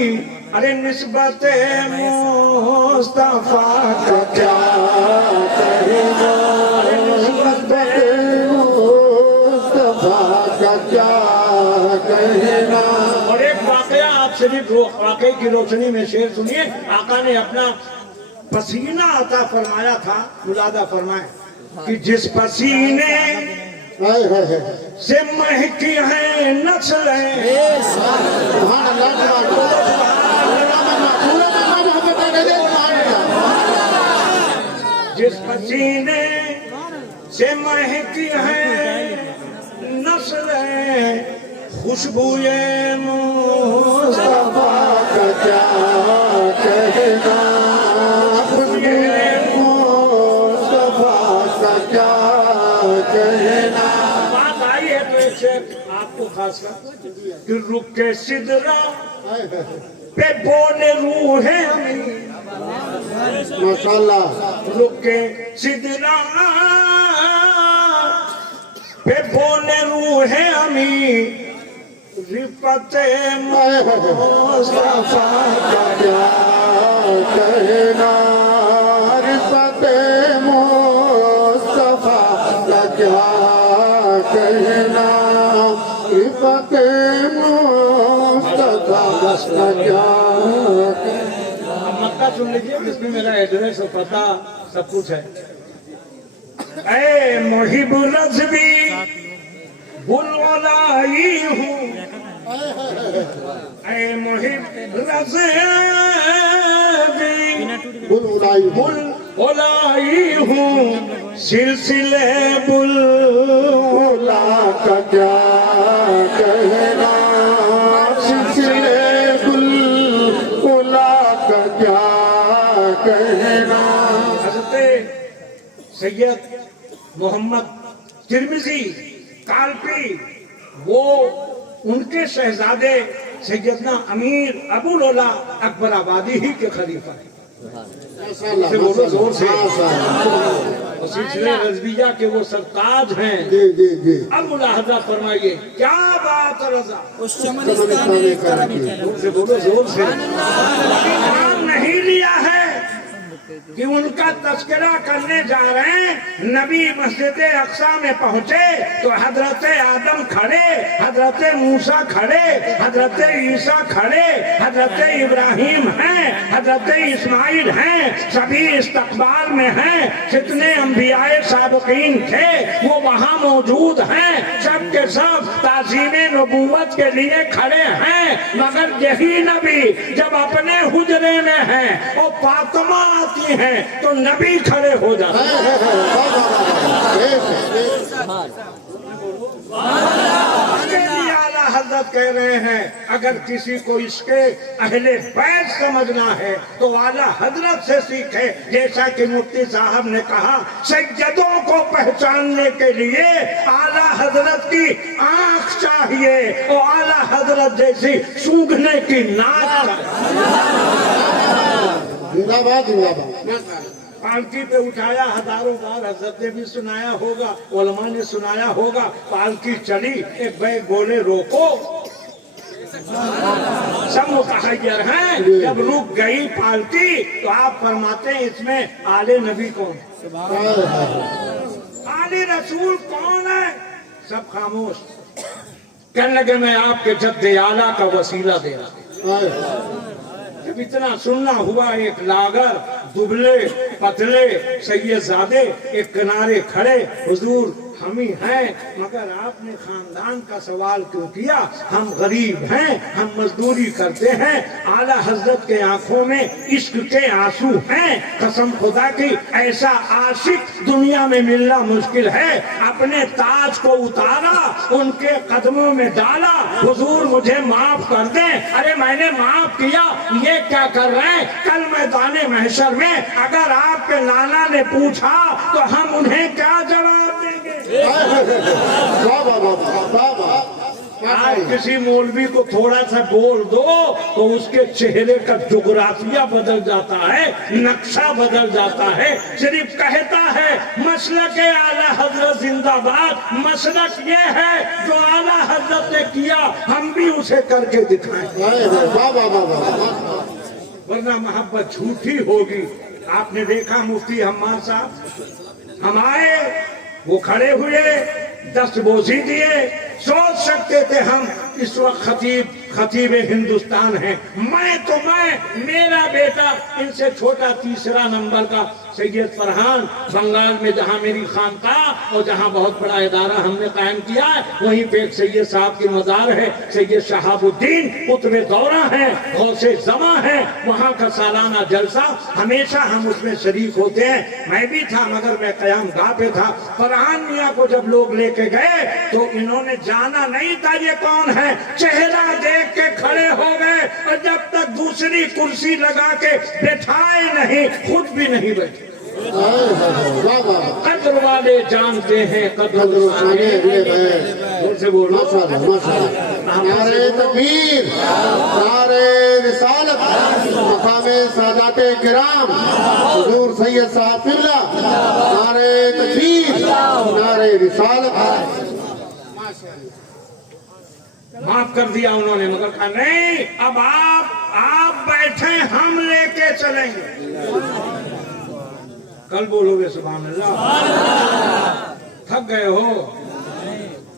ارے نسبت مصطفیٰ کا کیا کہنا. ارے نسبت مصطفیٰ کا کیا کہنا. اور ایک واقعہ آپ شریف واقعے کی روشنی میں شعر سنیے. آقا نے اپنا پسینہ عطا فرمایا تھا. ملاحظہ فرمائیں کہ جس پسینے سے مہکی ہیں نسلیں. سبحان اللہ. جس پسینے سے مہکی ہیں نسلیں خوشبوئے مصطفیٰ کا کیا کہنا. خوشبوئے مصطفیٰ کا کیا کہنا. بات آئی ہے تو ایک شعر آپ کو خاص کر کہ رک کے سدرا پہ بولے روح ہمیں. ماشاءاللہ. رک کے سدرا پہ بولے روح ہمیں. رفت مصطفیٰ کا کیا کہنا. رفت مصطفیٰ کا کیا کہنا. رفت مصطفیٰ کا کیا کہنا. اب مکہ سن لیجیے جس میں میرا ایڈریس اور پتہ سب کچھ ہے. اے محب رضوی بلولائی ہوں. اے محب رضوی بلولائی ہوں. سلسلے بلولا کا کیا کہنا. سلسلے بلبلا کا کیا کہنا. حضرت سید محمد ترمذی کالپی وہ ان کے شہزادے سیدنا امیر ابو لولا اکبر آبادی ہی کے خلیفہ ہیں. اسے بولو زور سے. اور سلسلے رضویہ کے وہ سرتاج ہیں. جی جی جی. اب ملاحظہ فرمائیے کیا بات رضا. اس چمنستان ایک طرح بھی تھا. زور سے بولو زور سے. نام نہیں لیا ہے کہ ان کا تذکرہ کرنے جا رہے ہیں. نبی مسجد اقصی میں پہنچے تو حضرت آدم کھڑے, حضرت موسیٰ کھڑے, حضرت عیسیٰ کھڑے, حضرت ابراہیم ہیں, حضرت اسماعیل ہیں, سبھی استقبال میں ہیں. جتنے انبیاء سابقین تھے وہ وہاں موجود ہیں. سب کے سب تعظیم نبوت کے لیے کھڑے ہیں. مگر یہی نبی جب اپنے حجرے میں ہیں اور فاطمہ آتی ہیں تو نبی کھڑے ہو جاتے ہیں. اعلیٰ حضرت کہہ رہے ہیں اگر کسی کو اس کے اہل بیت سمجھنا ہے تو اعلیٰ حضرت سے سیکھے. جیسا کہ مفتی صاحب نے کہا سیدوں کو پہچاننے کے لیے اعلیٰ حضرت کی آنکھ چاہیے اور اعلیٰ حضرت جیسی سونگھنے کی ناک. زندہ باد زندہ باد. پالکی پہ اٹھایا ہزاروں بار. حضرت نے بھی سنایا ہوگا, علماء نے سنایا ہوگا. پالکی چلی, ایک بیگ بولے روکو. सब मुतहय्यर हैं। जब रुक गई पालती तो आप फरमाते हैं इसमें आले नबी कौन है, आले रसूल कौन है? सब खामोश। कहने लगे मैं आपके जद्दे आला का वसीला दे रहा हूं। जब इतना सुनना हुआ, एक लागर दुबले पतले सैयदजादे एक किनारे खड़े, हुजूर हम ही हैं, मगर आपने खानदान का सवाल क्यों किया? हम गरीब हैं, हम मजदूरी करते हैं। आला हजरत के आंखों में इश्क के आंसू हैं। कसम खुदा की ऐसा आशिक दुनिया में मिलना मुश्किल है। अपने ताज को उतारा, उनके कदमों में डाला, हुजूर मुझे माफ कर दें। अरे मैंने माफ किया, ये क्या कर रहे हैं? कल मैदान महशर में अगर आपके नाना ने पूछा तो हम उन्हें क्या जवाब देंगे? आज किसी मौलवी को थोड़ा सा बोल दो तो उसके चेहरे का जुगराफिया बदल जाता है, नक्शा बदल जाता है। सिर्फ कहता है मसलक आला हजरत जिंदाबाद। मसलक ये है जो आला हजरत ने किया, हम भी उसे करके दिखाएं, वरना मोहब्बत झूठी होगी। आपने देखा मुफ्ती हम्माद साहब, हम आए, वो खड़े हुए, दस्तबोजी दिए। सोच सकते थे हम इस वक्त खतीब हिंदुस्तान है। मैं मेरा बेटा इनसे छोटा, तीसरा नंबर का सैयद फरहान, बंगाल में जहां मेरी खानकाह और जहां बहुत बड़ा इदारा हमने कायम किया है, वहीं पे एक सैयद साहब की मजार है, सैयद शहाबुद्दीन कुतुब दौरा है, गौसे जमा है। वहां का सालाना जलसा हमेशा हम उसमें शरीक होते हैं। मैं भी था, मगर मैं कयाम गाह पे था। फरहान मियाँ को जब लोग लेके गए तो इन्होंने जाना नहीं था ये कौन है। चेहरा देख के खड़े हो गए, और जब तक दूसरी कुर्सी लगा के बैठाए नहीं, खुद भी नहीं बैठे। कद्र वाले जानते हैं, कद्र से बोलो। नारे तकबीर, नारे रिसालत, मकामे सादाते किराम, हुजूर सैयद साहब किबला, नारे तकबीर, नारे रिसालत। माफ कर दिया उन्होंने, मगर कहा नहीं, अब आप बैठे, हम लेके चलेंगे। कल बोलोगे सुभान अल्लाह। थक गए हो?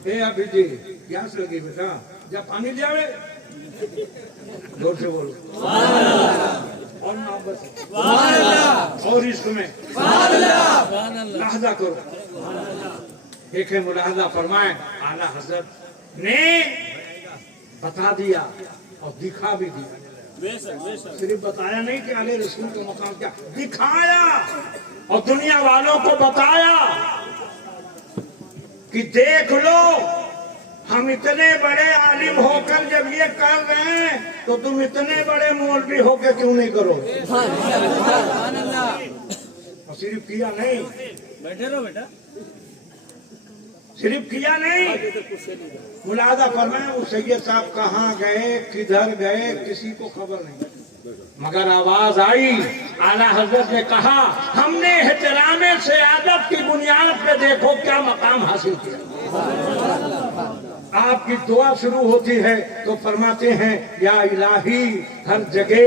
ए अभी जी प्यास लगी बेटा, जब पानी ले आवे, जोर से बोलो। और मोहब्बत और इश्क में मुलाहजा करो। देखे मुलाहजा फरमाए, आला हजरत ने बता दिया और दिखा भी दिया। सिर्फ बताया नहीं कि आले रसूल का मकाम क्या, दिखाया और दुनिया वालों को बताया कि देख लो, हम इतने बड़े आलिम होकर जब ये कर रहे हैं तो तुम इतने बड़े मौलवी होकर क्यों नहीं करो? और सिर्फ किया नहीं, बैठे रहो बेटा, सिर्फ किया नहीं, मुलाजा फरमाया वो सैयद साहब कहाँ गए, किधर गए, किसी को खबर नहीं। मगर आवाज आई, आला हजरत ने कहा हमने एहतरामे से आदत की बुनियाद पे देखो क्या मकाम हासिल किया। आपकी दुआ शुरू होती है तो फरमाते हैं या इलाही हर जगह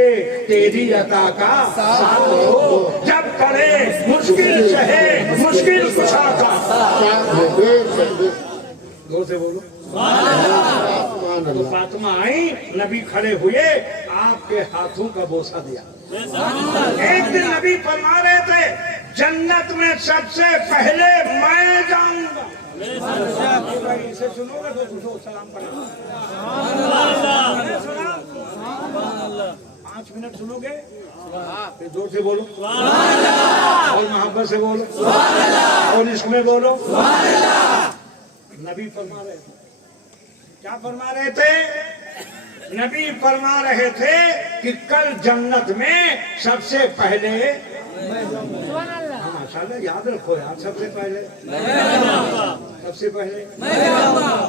तेरी अता का साथ हो, जब करे मुश्किल सहे मुश्किल कुशा का। जोर से बोलो। तो फातिमा आई, नबी खड़े हुए, आपके हाथों का बोसा दिया। एक दिन नबी फरमा रहे थे जन्नत में सबसे पहले मैं जाऊंगा। इसे सुनोगे तो पूछो, सलाम पढ़ो। 5 मिनट सुनोगे, फिर जोर से बोलो और मोहब्बत से बोलो और इश्क में बोलो। नबी फरमा रहे थे, क्या फरमा रहे थे? नबी फरमा रहे थे कि कल जन्नत में सबसे पहले माशाल्लाह, याद रखो यार, सबसे पहले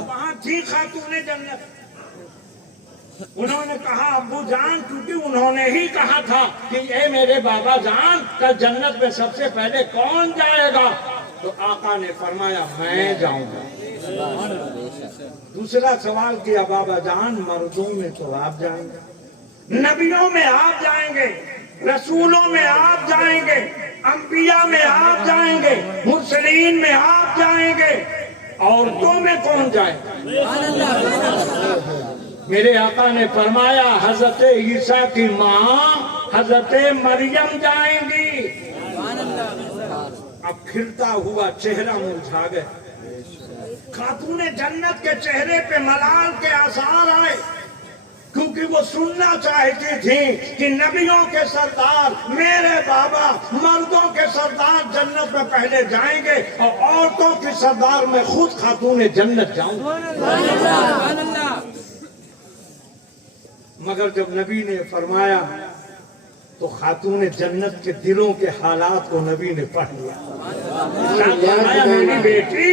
वहां थी खातूने जन्नत। उन्होंने कहा अब्बू जान, क्योंकि उन्होंने ही कहा था कि ए मेरे बाबा जान, कल जन्नत में सबसे पहले कौन जाएगा? तो आका ने फरमाया मैं जाऊंगा। दूसरा सवाल किया बाबा जान मर्दों में तो आप जाएंगे, नबियों में आप जाएंगे, रसूलों में आप जाएंगे, अंबिया में आप जाएंगे, मुरसलीन में आप जाएंगे, औरतों में कौन जाएगा? मेरे आका ने फरमाया हजरत ईसा की माँ हजरत मरियम जाएंगी। अब खिलता हुआ चेहरा मुरझा गया। खातूने जन्नत के चेहरे पे मलाल के आसार आए, क्योंकि वो सुनना चाहती थी कि नबियों के सरदार मेरे बाबा मर्दों के सरदार जन्नत में पहले जाएंगे और औरतों के सरदार में खुद खातूने जन्नत जाऊंगा। मगर जब नबी ने फरमाया तो खातून जन्नत के दिलों के हालात को नबी ने पढ़ लिया। मेरी बेटी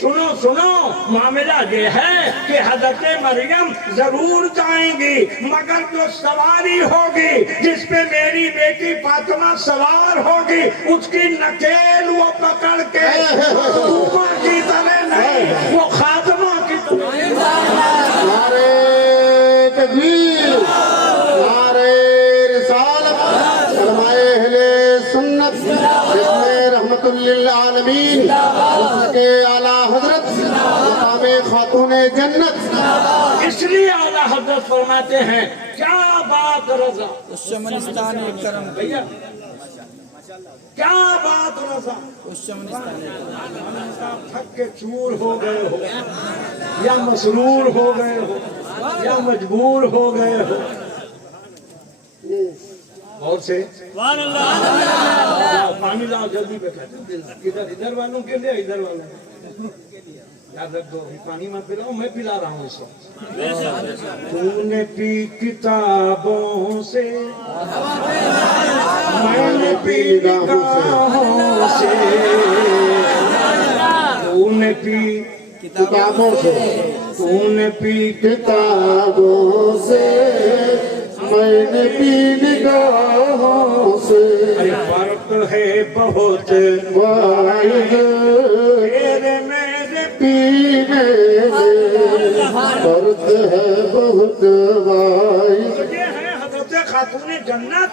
सुनो सुनो, मामला ये है कि हजरत मरियम जरूर जाएंगी, मगर जो सवारी होगी जिस पे मेरी बेटी फातिमा सवार होगी उसकी नकेल वो पकड़ के रूपा की तरह नहीं, वो खातिमा की तरह। नारे तकबीर, नारे रिसालत, फरमाए अहले सुन्नत जिसमें रहमतुल लिल आलमीन उसके आला हजरत मकामे खातूने जन्नत। इसलिए आला हजरत फरमाते हैं क्या बात रजा, उस्मानिस्तान करम भैया क्या बात रजा, उस्मानिस्तान थक के चूर हो गए हो या मसरूर हो गए हो या मजबूर हो गए हो, और से पानी लाओ जल्दी बेटा, इधर इधर वालों के लिए, इधर वालों याद रख दो, पानी मत पिलाओ, मैं पिला रहा हूँ इसको। तूने पी किताबों से, मैंने पी निगाहों से, तूने पी किताबों से, तूने पी किताबों से, मैंने पी निगाहों से। अरे फर्क है बहुत वाहिद तेरे मेरे पीने में फर्क है बहुत वाहिद। ये है हजरत खातून जन्नत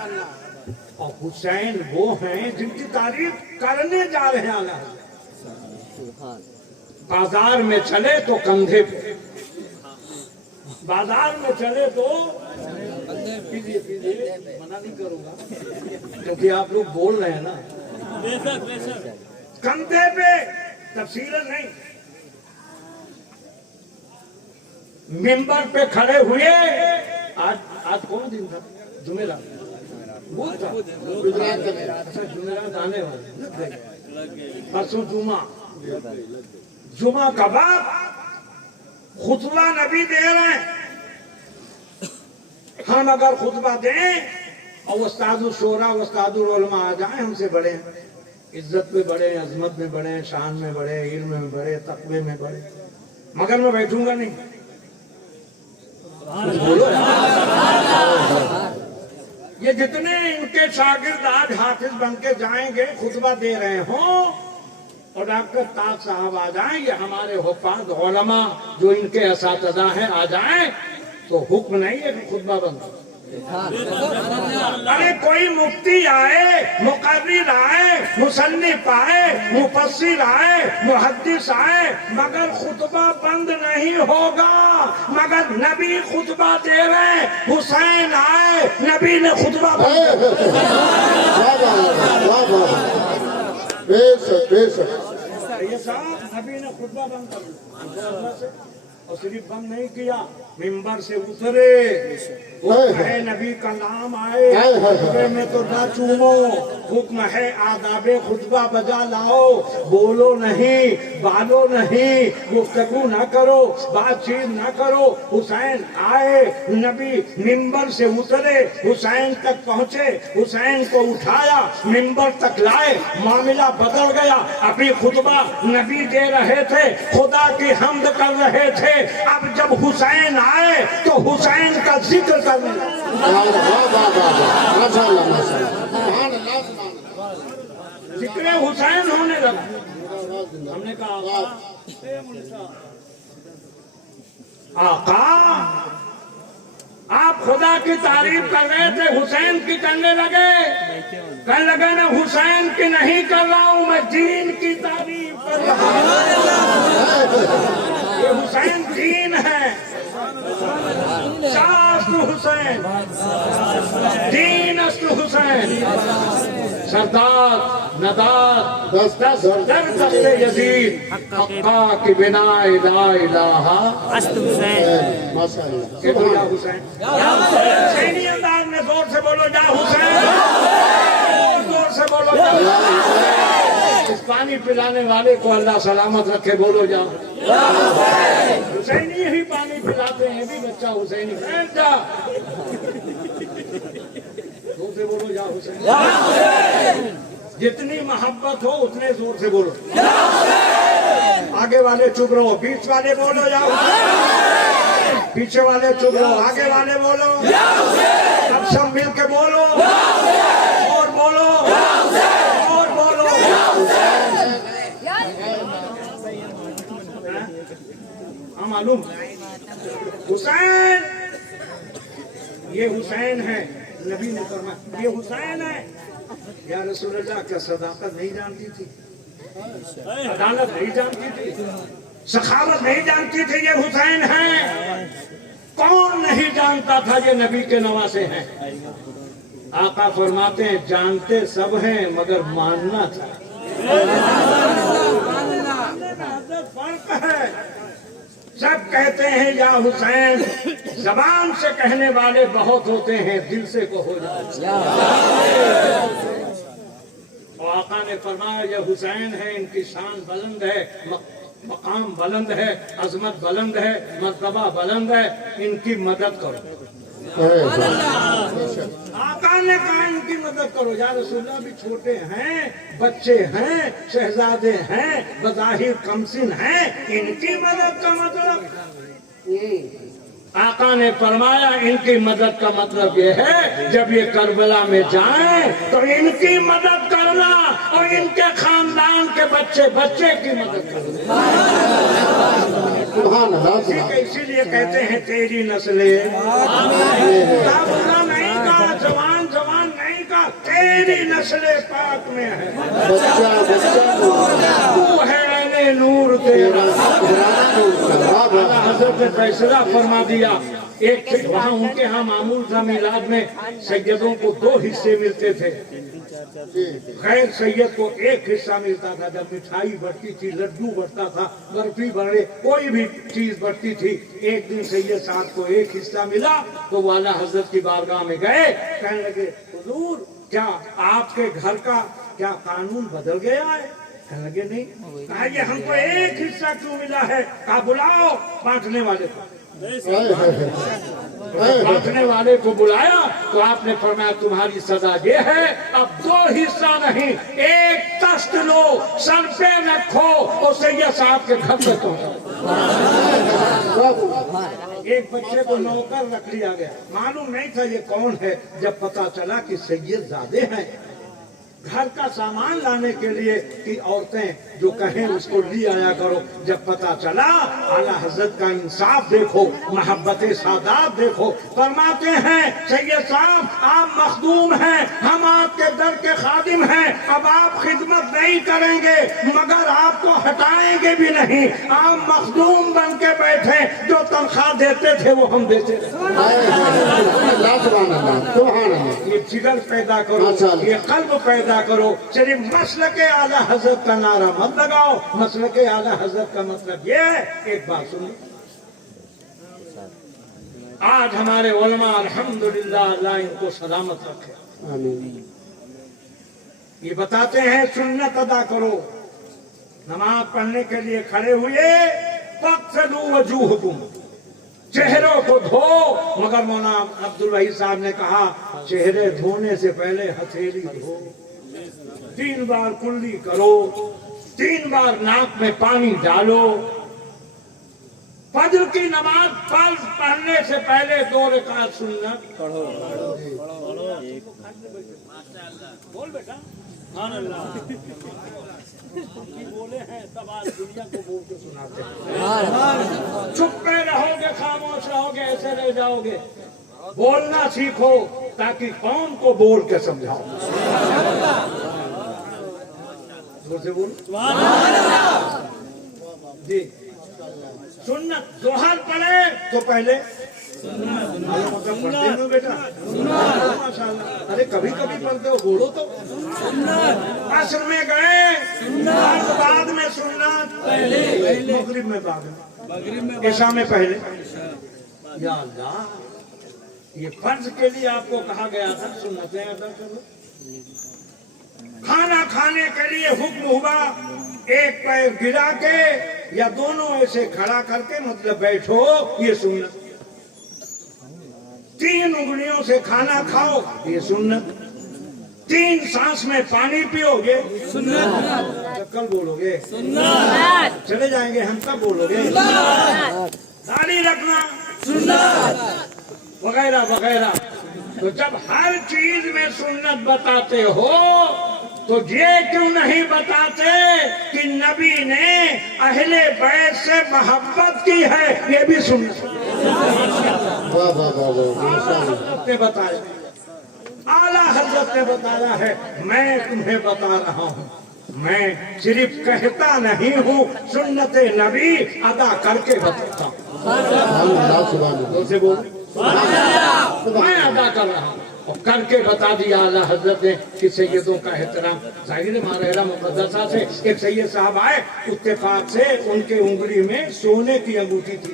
और हुसैन वो हैं जिनकी तारीफ करने जा रहे हैं आला। बाजार में चले तो कंधे पे, बाजार में चले तो पीजिए पीजिए, मना नहीं करूंगा क्योंकि आप लोग बोल रहे हैं ना, कंधे पे, तफसील नहीं। मिंबर पे खड़े हुए, आज कौन दिन था? जुमेरात, बुध था, अच्छा जुमेरात आने वाले, परसों जुमा, जुमा का बाद खुतबा नबी दे रहे हैं। हम अगर खुतबा दें और उस्तादुल शोरा उस्तादुल उलमा आ जाए, हमसे बड़े हैं, इज्जत में बड़े हैं, अजमत में बड़े हैं, शान में बड़े हैं, इल्म में बड़े, तकवे में बड़े, मगर मैं बैठूंगा नहीं। बोलो ये जितने इनके शागिर्द आज हाफिज बन के जाएंगे, खुतबा दे रहे हों और डॉक्टर ताज साहब आ जाएं, ये हमारे हुफ़ाज़ उलमा जो इनके असातिज़ा हैं आ जाएं, तो हुक्म नहीं है कि खुतबा बंद। अरे कोई मुफ्ती आए, मुकर्रिर आए, मुसन्निफ आए, मुफस्सिर आए, मुहद्दिस आए, मगर खुतबा बंद नहीं होगा। मगर नबी खुतबा दे रहे, हुसैन आए, नबी ने खुतबा बंद। बेशक बेशक ये साहब नबी ने खुतबा बंद कर दिया, और सिर्फ बंद नहीं किया, मिंबर से उतरे, हुक्म है नबी का नाम आए, खुतबे में तो ना चूमो, हुक्म है आदाबे खुतबा बजा लाओ, बोलो नहीं, बालो नहीं, गुफ्तगू ना करो, बातचीत ना करो। हुसैन आए, नबी मिंबर से उतरे, हुसैन तक पहुँचे, हुसैन को उठाया, मिंबर तक लाए, मामला बदल गया। अभी खुतबा नबी दे रहे थे, खुदा की हम्द कर रहे थे, अब जब हुसैन आए तो हुसैन का जिक्र करने जिक्र हुसैन होने लगा। हमने कहा आका आप खुदा की तारीफ कर रहे थे, हुसैन की करने लगे। कहने लगे ना हुसैन की नहीं कर रहा हूं मैं, दीन की तारीफ कर रहा हूं। ये हुसैन दीन है, शास्त्र हुसैन, दीन अस्त्र हुसैन, सरदार नदार दस्ते यजीद हक्का की बिना ला इलाहा माशाअल्लाह। ये तो या हुसैन। हुसैनी अंदाज में जोर से बोलो या हुसैन, और जोर से बोलो या हुसैन। इस पानी पिलाने वाले को अल्लाह सलामत रखे, बोलो जा हुसैनी ही पानी पिलाते हैं, भी बच्चा हुसैनी जा, जोर से बोलो जा हुसैन। जितनी मोहब्बत हो उतने जोर से बोलो। आगे वाले चुप रहो, बीच वाले बोलो या हुसैन, पीछे वाले चुप रहो, आगे वाले बोलो। अब सब मिल के बोलो, और बोलो, और बोलो। हाँ मालूम, हुसैन, ये हुसैन है। नबी ने फरमाया ये हुसैन है। या रसूलल्लाह क्या सदाकत नहीं जानती थी, अदालत नहीं जानती थी, सखावत नहीं जानती थी, ये हुसैन है। कौन नहीं जानता था ये नबी के नवासे हैं। आका फरमाते हैं जानते सब हैं मगर मानना था, फर्क है। सब कहते हैं या हुसैन, जबान से कहने वाले बहुत होते हैं, दिल से को हो जाए। और आका ने फरमाया ये हुसैन है, इनकी शान बुलंद है, मकाम बुलंद है, अजमत बुलंद है, मर्तबा बुलंद है, इनकी मदद करो। आका ने कहा इनकी मदद करो। या रसूलल्लाह भी छोटे हैं, बच्चे हैं, शहजादे हैं, बज़ाहिर कमसिन हैं, इनकी मदद का मतलब। आका ने फरमाया इनकी मदद का मतलब ये है जब ये करबला में जाएं तो इनकी मदद करना और इनके खानदान के बच्चे बच्चे की मदद करना। इसीलिए कहते हैं तेरी नस्लें, बुरा नहीं कहा, जवान जवान नहीं कहा, तेरी नस्लें पाक में है। तू है नूर तेरा। हजरत ने फैसला फरमा दिया। एक वहाँ उनके यहाँ मामूल था, मिलाद में सैयदों को 2 हिस्से मिलते थे, खैर सैयद को 1 हिस्सा मिलता था। जब मिठाई बढ़ती थी, लड्डू बढ़ता था, बर्फी बढ़े, कोई भी चीज बढ़ती थी, एक दिन सैयद साहब को 1 हिस्सा मिला तो वाला हजरत की बारगाह में गए, कहने लगे हुजूर क्या आपके घर का क्या कानून बदल गया है? कहने लगे नहीं। कहा ये हमको 1 हिस्सा क्यों मिला है? कहा बुलाओ बांटने वाले को। बांटने वाले को बुलाया तो आपने फरमाया तुम्हारी सजा ये है, अब 2 हिस्सा नहीं 1 तख्त लो, सर पे रखो और सैयद साहब के घर पे पहुंचाओ। एक बच्चे को नौकर रख लिया गया, मालूम नहीं था ये कौन है। जब पता चला कि सैयद ज़ादे हैं, घर का सामान लाने के लिए कि औरतें जो कहें उसको ली आया करो। जब पता चला, आला हजरत का इंसाफ देखो, मोहब्बत सादात देखो। फरमाते हैं सैयद साहब आप मखदूम हैं, हम आपके दर के खादिम हैं, अब आप खिदमत नहीं करेंगे मगर आपको हटाएंगे भी नहीं। आप मखदूम बन के बैठे, जो तनख्वाह देते थे वो हम देते थे। ये जिगर पैदा करो, ये कल्ब पैदा करो। सिर्फ मसल के आला हजरत का नारा मत लगाओ। मसल के आला हजरत का मतलब ये है, एक बात सुनिए, आज हमारे उलमा अल्हम्दुलिल्लाह अल्लाह इनको सलामत रखे, ये बताते हैं सुन्नत अदा करो। नमाज पढ़ने के लिए खड़े हुए, फग़सिलू वजूहकुम, चेहरों को धो। मगर मौलाना अब्दुल वहीद साहब ने कहा चेहरे धोने से पहले हथेली धो, 3 बार कुल्ली करो, 3 बार नाक में पानी डालो। फज्र की नमाज फर्ज पढ़ने से पहले 2 रकात सुन्नत पढ़ो। बोल बेटा हाँ अल्लाह बोले हैं तब आज दुनिया को बोल के सुनाते हैं। चुप में रहोगे, खामोश रहोगे, ऐसे रह जाओगे। बोलना सीखो ताकि कौन को बोल के समझाओ। जोर से बोल जी। सुन्नत जोहर पढ़े तो पहले पढ़ते हो बेटा माशाल्लाह। अरे कभी कभी पढ़ते हो, बोलो तो। असर में गए बाद में सुनना, मगरिब में बाद में, ईशा में पहले। या अल्लाह, ये फर्ज के लिए आपको कहा गया था सुन्नतें अदा करो। खाना खाने के लिए हुक्म हुआ एक पैर गिरा के या दोनों ऐसे खड़ा करके, मतलब बैठो, ये सुन्नत। 3 उंगलियों से खाना खाओ, ये सुन्नत। 3 सांस में पानी पियोगे, सुन्नत। कल बोलोगे सुन्नत, चले जाएंगे हम, कब बोलोगे दाढ़ी रखना, सुन्नत, वगैरह वगैरह। तो जब हर चीज में सुन्नत बताते हो तो ये क्यों नहीं बताते कि नबी ने अहले बैत से मोहब्बत की है, ये भी सुन्नत। ने बताया, आला हजरत ने बताया है। मैं तुम्हें बता रहा हूँ, मैं सिर्फ कहता नहीं हूँ, सुन्नत नबी अदा करके बताता हूँ। मैं अदा कर रहा हूँ और करके बता दिया आला हजरत ने कि सैयदों का एहतराम जाहिर मारहेरा मुकद्दसा से। एक सैयद साहब आए, इत्तेफाक से उनके उंगली में सोने की अंगूठी थी।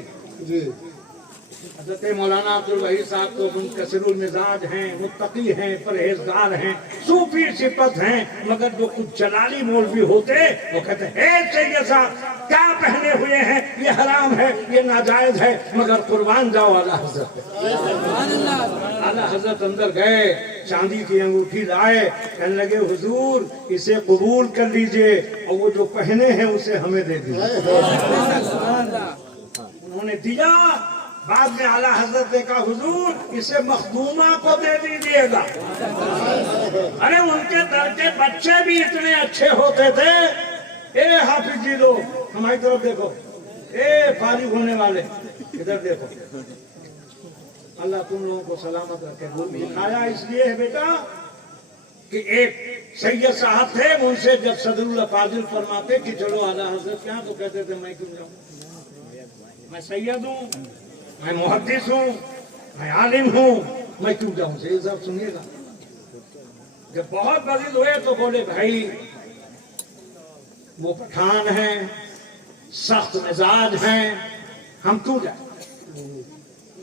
हजरत मौलाना अब्दुल वही साहब तो मुनकसिरुल मिजाज हैं, मुत्तकी हैं, परहेजगार हैं, सूफी सिफत हैं, मगर जो कुछ जलाली मौलवी होते वो कहते हैं सैयद साहब क्या पहने हुए हैं, ये हराम है, ये नाजायज है, मगर कुर्बान जाओ आला हजरत। आला हजरत अंदर गए, चांदी की अंगूठी लाए, कहने लगे हुजूर इसे कबूल कर लीजिए और वो जो पहने हैं उसे हमें दे दीजिए। उन्होंने दिया। बाद में आला हजरत ने कहा हुजूर इसे मखदूमा को दे दीजिएगा। अरे उनके दर के बच्चे भी इतने अच्छे होते थे। ए हाफिज जी लोग हमारी तरफ देखो, ए फारिग होने वाले इधर देखो, अल्लाह तुम लोगों को सलामत रखे। दिखाया इसलिए है बेटा कि एक सैयद साहब थे, उनसे जब सदरुल फाजिल फरमाते कि चलो आला हजरत क्या, तो कहते थे मैं क्यों जाऊं, मैं सैयद हूँ, मैं मुहद्दिस हूँ, मैं आलिम हूँ, मैं क्यों जाऊं। से सब सुनिएगा। जब बहुत बजीद हुए तो बोले भाई वो पठान हैं, सख्त मिजाज हैं, हम क्यों जाए।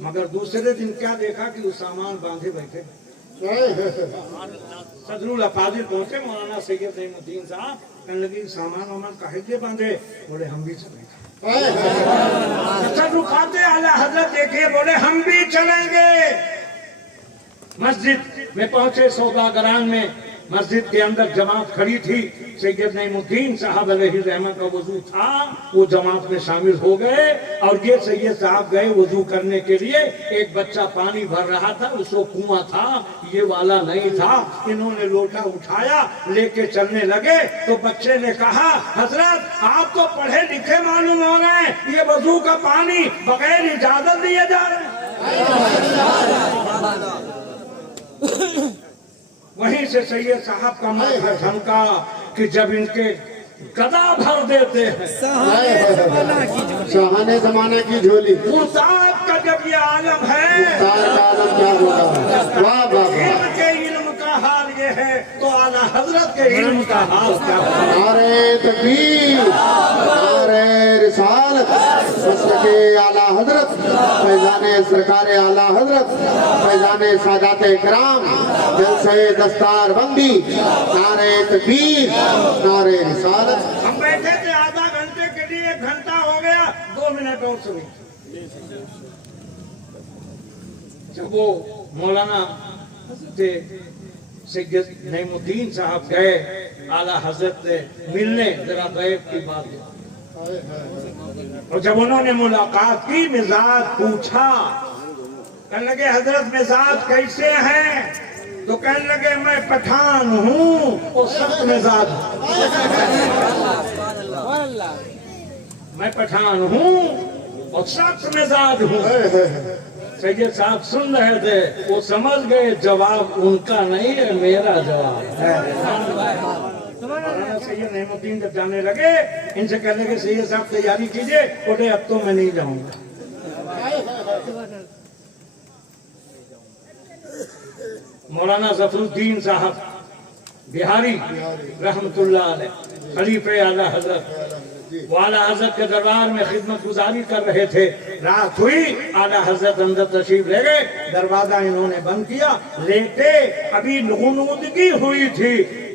मगर दूसरे दिन क्या देखा कि वो सामान बांधे बैठे। सदरुल फाजिल पहुंचे, मौलाना सैयद नईमुद्दीन साहब, कहने लगे सामान वामान काहे के बांधे। बोले हम भी चलेंगे। रुकाते आला हजरत देखे, बोले हम भी चलेंगे। मस्जिद में पहुंचे, सौदागरान में मस्जिद के अंदर जमात खड़ी थी। सैयद नईमुद्दीन साहब अलैहि रहमत का वजू था, वो जमात में शामिल हो गए। और ये सैयद साहब गए वजू करने के लिए, एक बच्चा पानी भर रहा था, उसको कुआं था, ये वाला नहीं था। इन्होंने लोटा उठाया, लेके चलने लगे तो बच्चे ने कहा हजरत आप तो पढ़े लिखे मालूम हो रहे हैं, ये वजू का पानी बगैर इजाजत दिए जा रहे हैं। वहीं से सैयद साहब का माथा झमका कि जब इनके गदा भर देते हैं शाहाने जमाना की झोली, उस्ताद का जब ये आलम है, उस्ताद का आलम क्या होगा। वाह वाह, इनके इल्म का हाल ये है तो आला हजरत के इल्म का हाल क्या होगा। नारे तकबीर, नारे रिसालत, मसलके आला हजरत, फैजाने सरकारे आला हजरत, फैजाने सादात इकराम, जलसे दस्तार बंदी, नारे तकबीर, नारे रिसालत। हम बैठे थे आधा घंटे के लिए, 1 घंटा हो गया, 2 मिनट और सुनी। जब वो मौलाना सैयद नईमुद्दीन साहब गए, आला हजरत से मिलने, जरा गैब की बात। और जब उन्होंने मुलाकात की, मिजाज पूछा, कहने लगे हजरत मिजाज कैसे हैं। تو کہنے لگے میں پٹھان ہوں اور سخت مزاج ہوں، میں پٹھان ہوں اور سخت مزاج ہوں۔ سید صاحب سن رہے تھے، وہ سمجھ گئے جواب ان کا نہیں ہے، میرا جواب ہے۔ مولانا سید نعیم الدین جب جانے لگے، ان سے کہنے لگے سید صاحب تیاری کیجئے، بولے اب تو میں نہیں جاؤں گا۔ مولانا ظفر الدین صاحب بہاری رحمت اللہ علیہ، خلیفہ اعلیٰ حضرت، وہ اعلیٰ حضرت کے دربار میں خدمت گزاری کر رہے تھے۔ رات ہوئی، اعلیٰ حضرت اندر تشریف لے گئے، دروازہ انہوں نے بند کیا، لیٹے، ابھی غنودگی ہوئی تھی،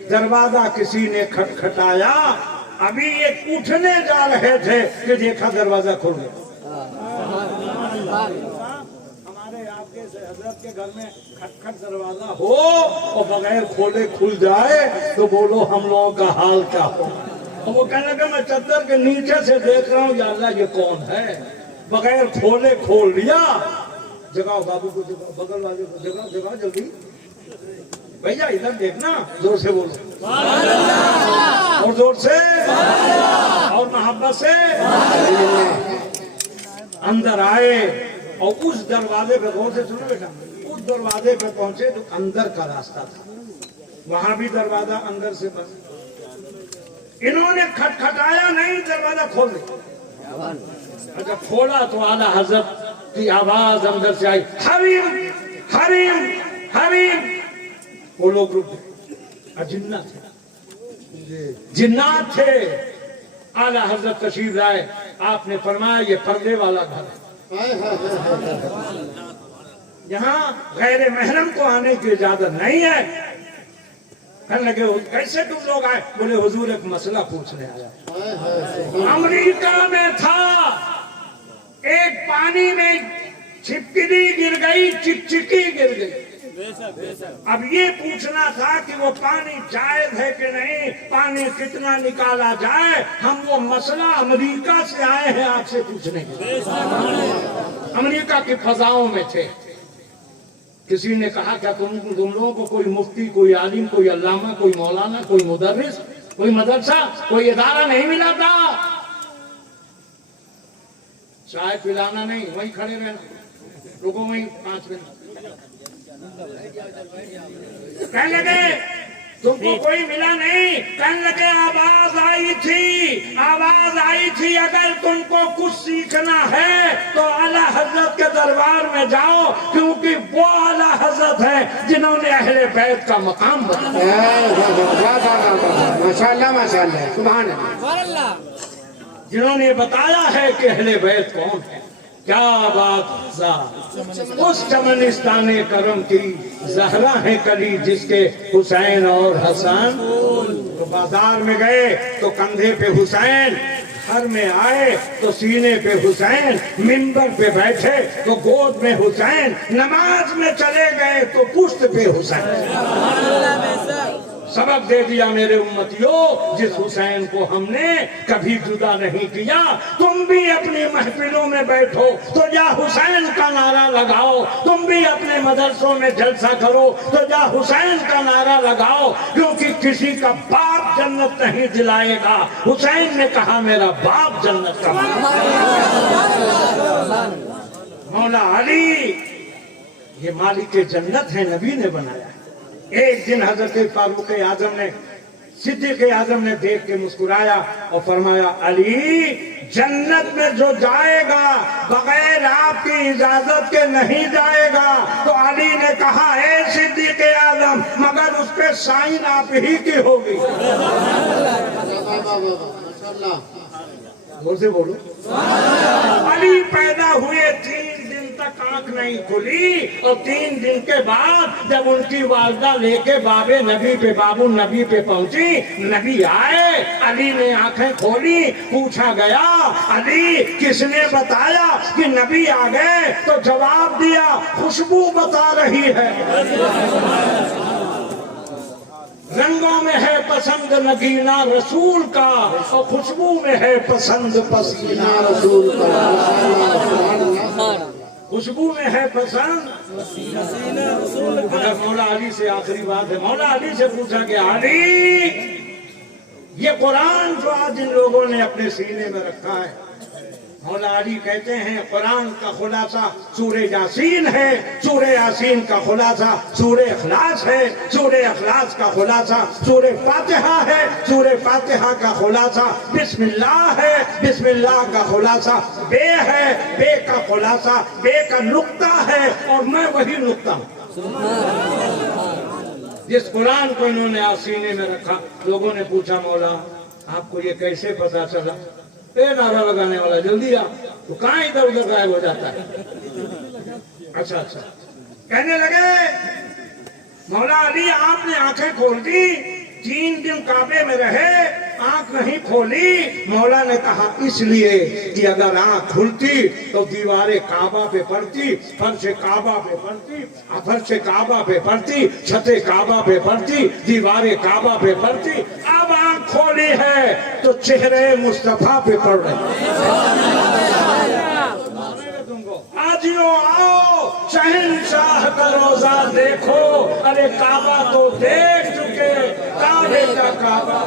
دروازہ کسی نے کھٹکھٹایا، ابھی یہ اٹھنے جا رہے تھے کہ دیکھا دروازہ کھل گیا۔ ہمارے آپ کے حضرت کے گھر میں کھٹ کھٹ دروازہ ہو اور بغیر کھولے کھل جائے تو بولو ہم لوگوں کا حال کیا ہو۔ وہ کہنے لگا میں چادر کے نیچے سے دیکھ رہا ہوں، یا اللہ یہ کون ہے، بغیر کھولے کھول لیا۔ جگاؤ بابو کو، جگاؤ بغل والے کو، جگاؤ جگاؤ جلدی، بھیا ادھر دیکھنا، زور سے بولو اور زور سے اور محبت سے۔ اندر آئے اور اس دروازے پہ، غور سے سنو بیٹا، اس دروازے پہ پہنچے تو اندر کا راستہ تھا، وہاں بھی دروازہ اندر سے بند۔ انہوں نے کھٹکھٹایا نہیں، دروازہ کھول دیا۔ جب کھولا تو اعلیٰ حضرت کی آواز اندر سے آئی، حریم حریم حریم۔ وہ لوگ رک گئے، جنات تھے، جنات تھے۔ اعلیٰ حضرت تشریف لائے، آپ نے فرمایا یہ پردے والا گھر ہے، یہاں غیر محرم کو آنے کی اجازت نہیں ہے۔ کہنے لگے کیسے تم لوگ آئے؟ بولے حضور ایک مسئلہ پوچھنے آیا۔ امریکہ میں تھا، ایک پانی میں چھپکلی گر گئی، چکچکی گر گئی، اب یہ پوچھنا تھا کہ وہ پانی جائز ہے کہ نہیں، پانی کتنا نکالا جائے، ہم وہ مسئلہ امریکہ سے آئے ہیں آپ سے پوچھنے کے لیے۔ امریکہ کی فضاؤں میں تھے، کسی نے کہا کیا تم لوگوں کو کوئی مفتی، کوئی عالم، کوئی علامہ، کوئی مولانا، کوئی مدرس، کوئی مدرسہ، کوئی ادارہ نہیں ملا تھا؟ چائے پلانا نہیں، وہیں کھڑے رہنا، رکو وہیں 5 منٹ۔ کہنے لگے تم کو کوئی ملا نہیں؟ کہنے لگے آواز آئی تھی اگر تم کو کچھ سیکھنا ہے تو اعلیٰ حضرت کے دربار میں جاؤ، کیونکہ وہ اعلیٰ حضرت ہیں جنہوں نے اہل بیت کا مقام بنایا۔ ماشاءاللہ ماشاءاللہ سبحان اللہ، جنہوں نے بتایا ہے کہ اہل بیت کون ہے۔ کیا بات، اس چمنستان کرم کی زہرا ہے کلی جس کے حسین اور حسن۔ تو بازار میں گئے تو کندھے پہ حسین، گھر میں آئے تو سینے پہ حسین، منبر پہ بیٹھے تو گود میں حسین، نماز میں چلے گئے تو پشت پہ حسین۔ سبق دے دیا میرے امتیوں، جس حسین کو ہم نے کبھی جدا نہیں کیا، تم بھی اپنی محفلوں میں بیٹھو تو یا حسین کا نعرہ لگاؤ، تم بھی اپنے مدرسوں میں جلسہ کرو تو یا حسین کا نعرہ لگاؤ، کیونکہ کسی کا باپ جنت نہیں دلائے گا، حسین نے کہا میرا باپ جنت کا مولا علی، یہ مالک جنت ہے، نبی نے بنایا ہے۔ ایک دن حضرت فاروق اعظم نے، صدیق اعظم نے دیکھ کے مسکرایا اور فرمایا علی جنت میں جو جائے گا بغیر آپ کی اجازت کے نہیں جائے گا۔ تو علی نے کہا اے صدیق اعظم مگر اس پہ سائن آپ ہی کی ہوگی۔ زور سے بولو۔ علی پیدا ہوئے 3 دن تک آنکھ نہیں کھلی، اور 3 دن کے بعد جب ان کی والدہ لے کے بابے نبی پہ، بابو نبی پہ پہنچی، نبی آئے، علی نے آنکھیں کھولی، پوچھا گیا علی کس نے بتایا کہ نبی آ گئے؟ تو جواب دیا خوشبو بتا رہی ہے، رنگوں میں ہے پسند نگینہ رسول کا، اور خوشبو میں ہے پسند پسینہ رسول کا۔ खुशबू में है पसंद। मगर मौला अली से आखिरी बात है, मौला अली से पूछा कि अली ये कुरान जो आज इन लोगों ने अपने सीने में रखा है, मौला अली कहते हैं कुरान का खुलासा सूरे यासीन है, सूरे यासीन का खुलासा सूरे इखलास है, सूरे इखलास का खुलासा सूरे फातिहा है, सूरे फातिहा का खुलासा बिस्मिल्लाह है, बिस्मिल्लाह का खुलासा बे है, बे का खुलासा बे का नुक्ता है, और मैं वही नुक्ता हूँ जिस कुरान को इन्होंने आसीने में रखा। लोगों ने पूछा मौला आपको ये कैसे पता चला? नारा लगाने वाला जल्दी आ, तो कहाँ इधर उधर गायब हो जाता है। अच्छा अच्छा, कहने लगे मौला अली आपने आंखें खोल दी, 3 दिन काबे में रहे, आंख नहीं खोली। मौला ने कहा इसलिए कि अगर आंख खुलती तो दीवारें काबा पे पड़ती, फर्श काबा पे पड़ती, फर्श काबा पे पड़ती, छतें काबा पे पड़ती, दीवारें काबा पे पड़ती। अब आंख खोली है तो चेहरे मुस्तफा पे पड़ रहे। आजियो आओ शहंशाह का रोजा देखो, अरे काबा तो देख चुके, काबे का काबा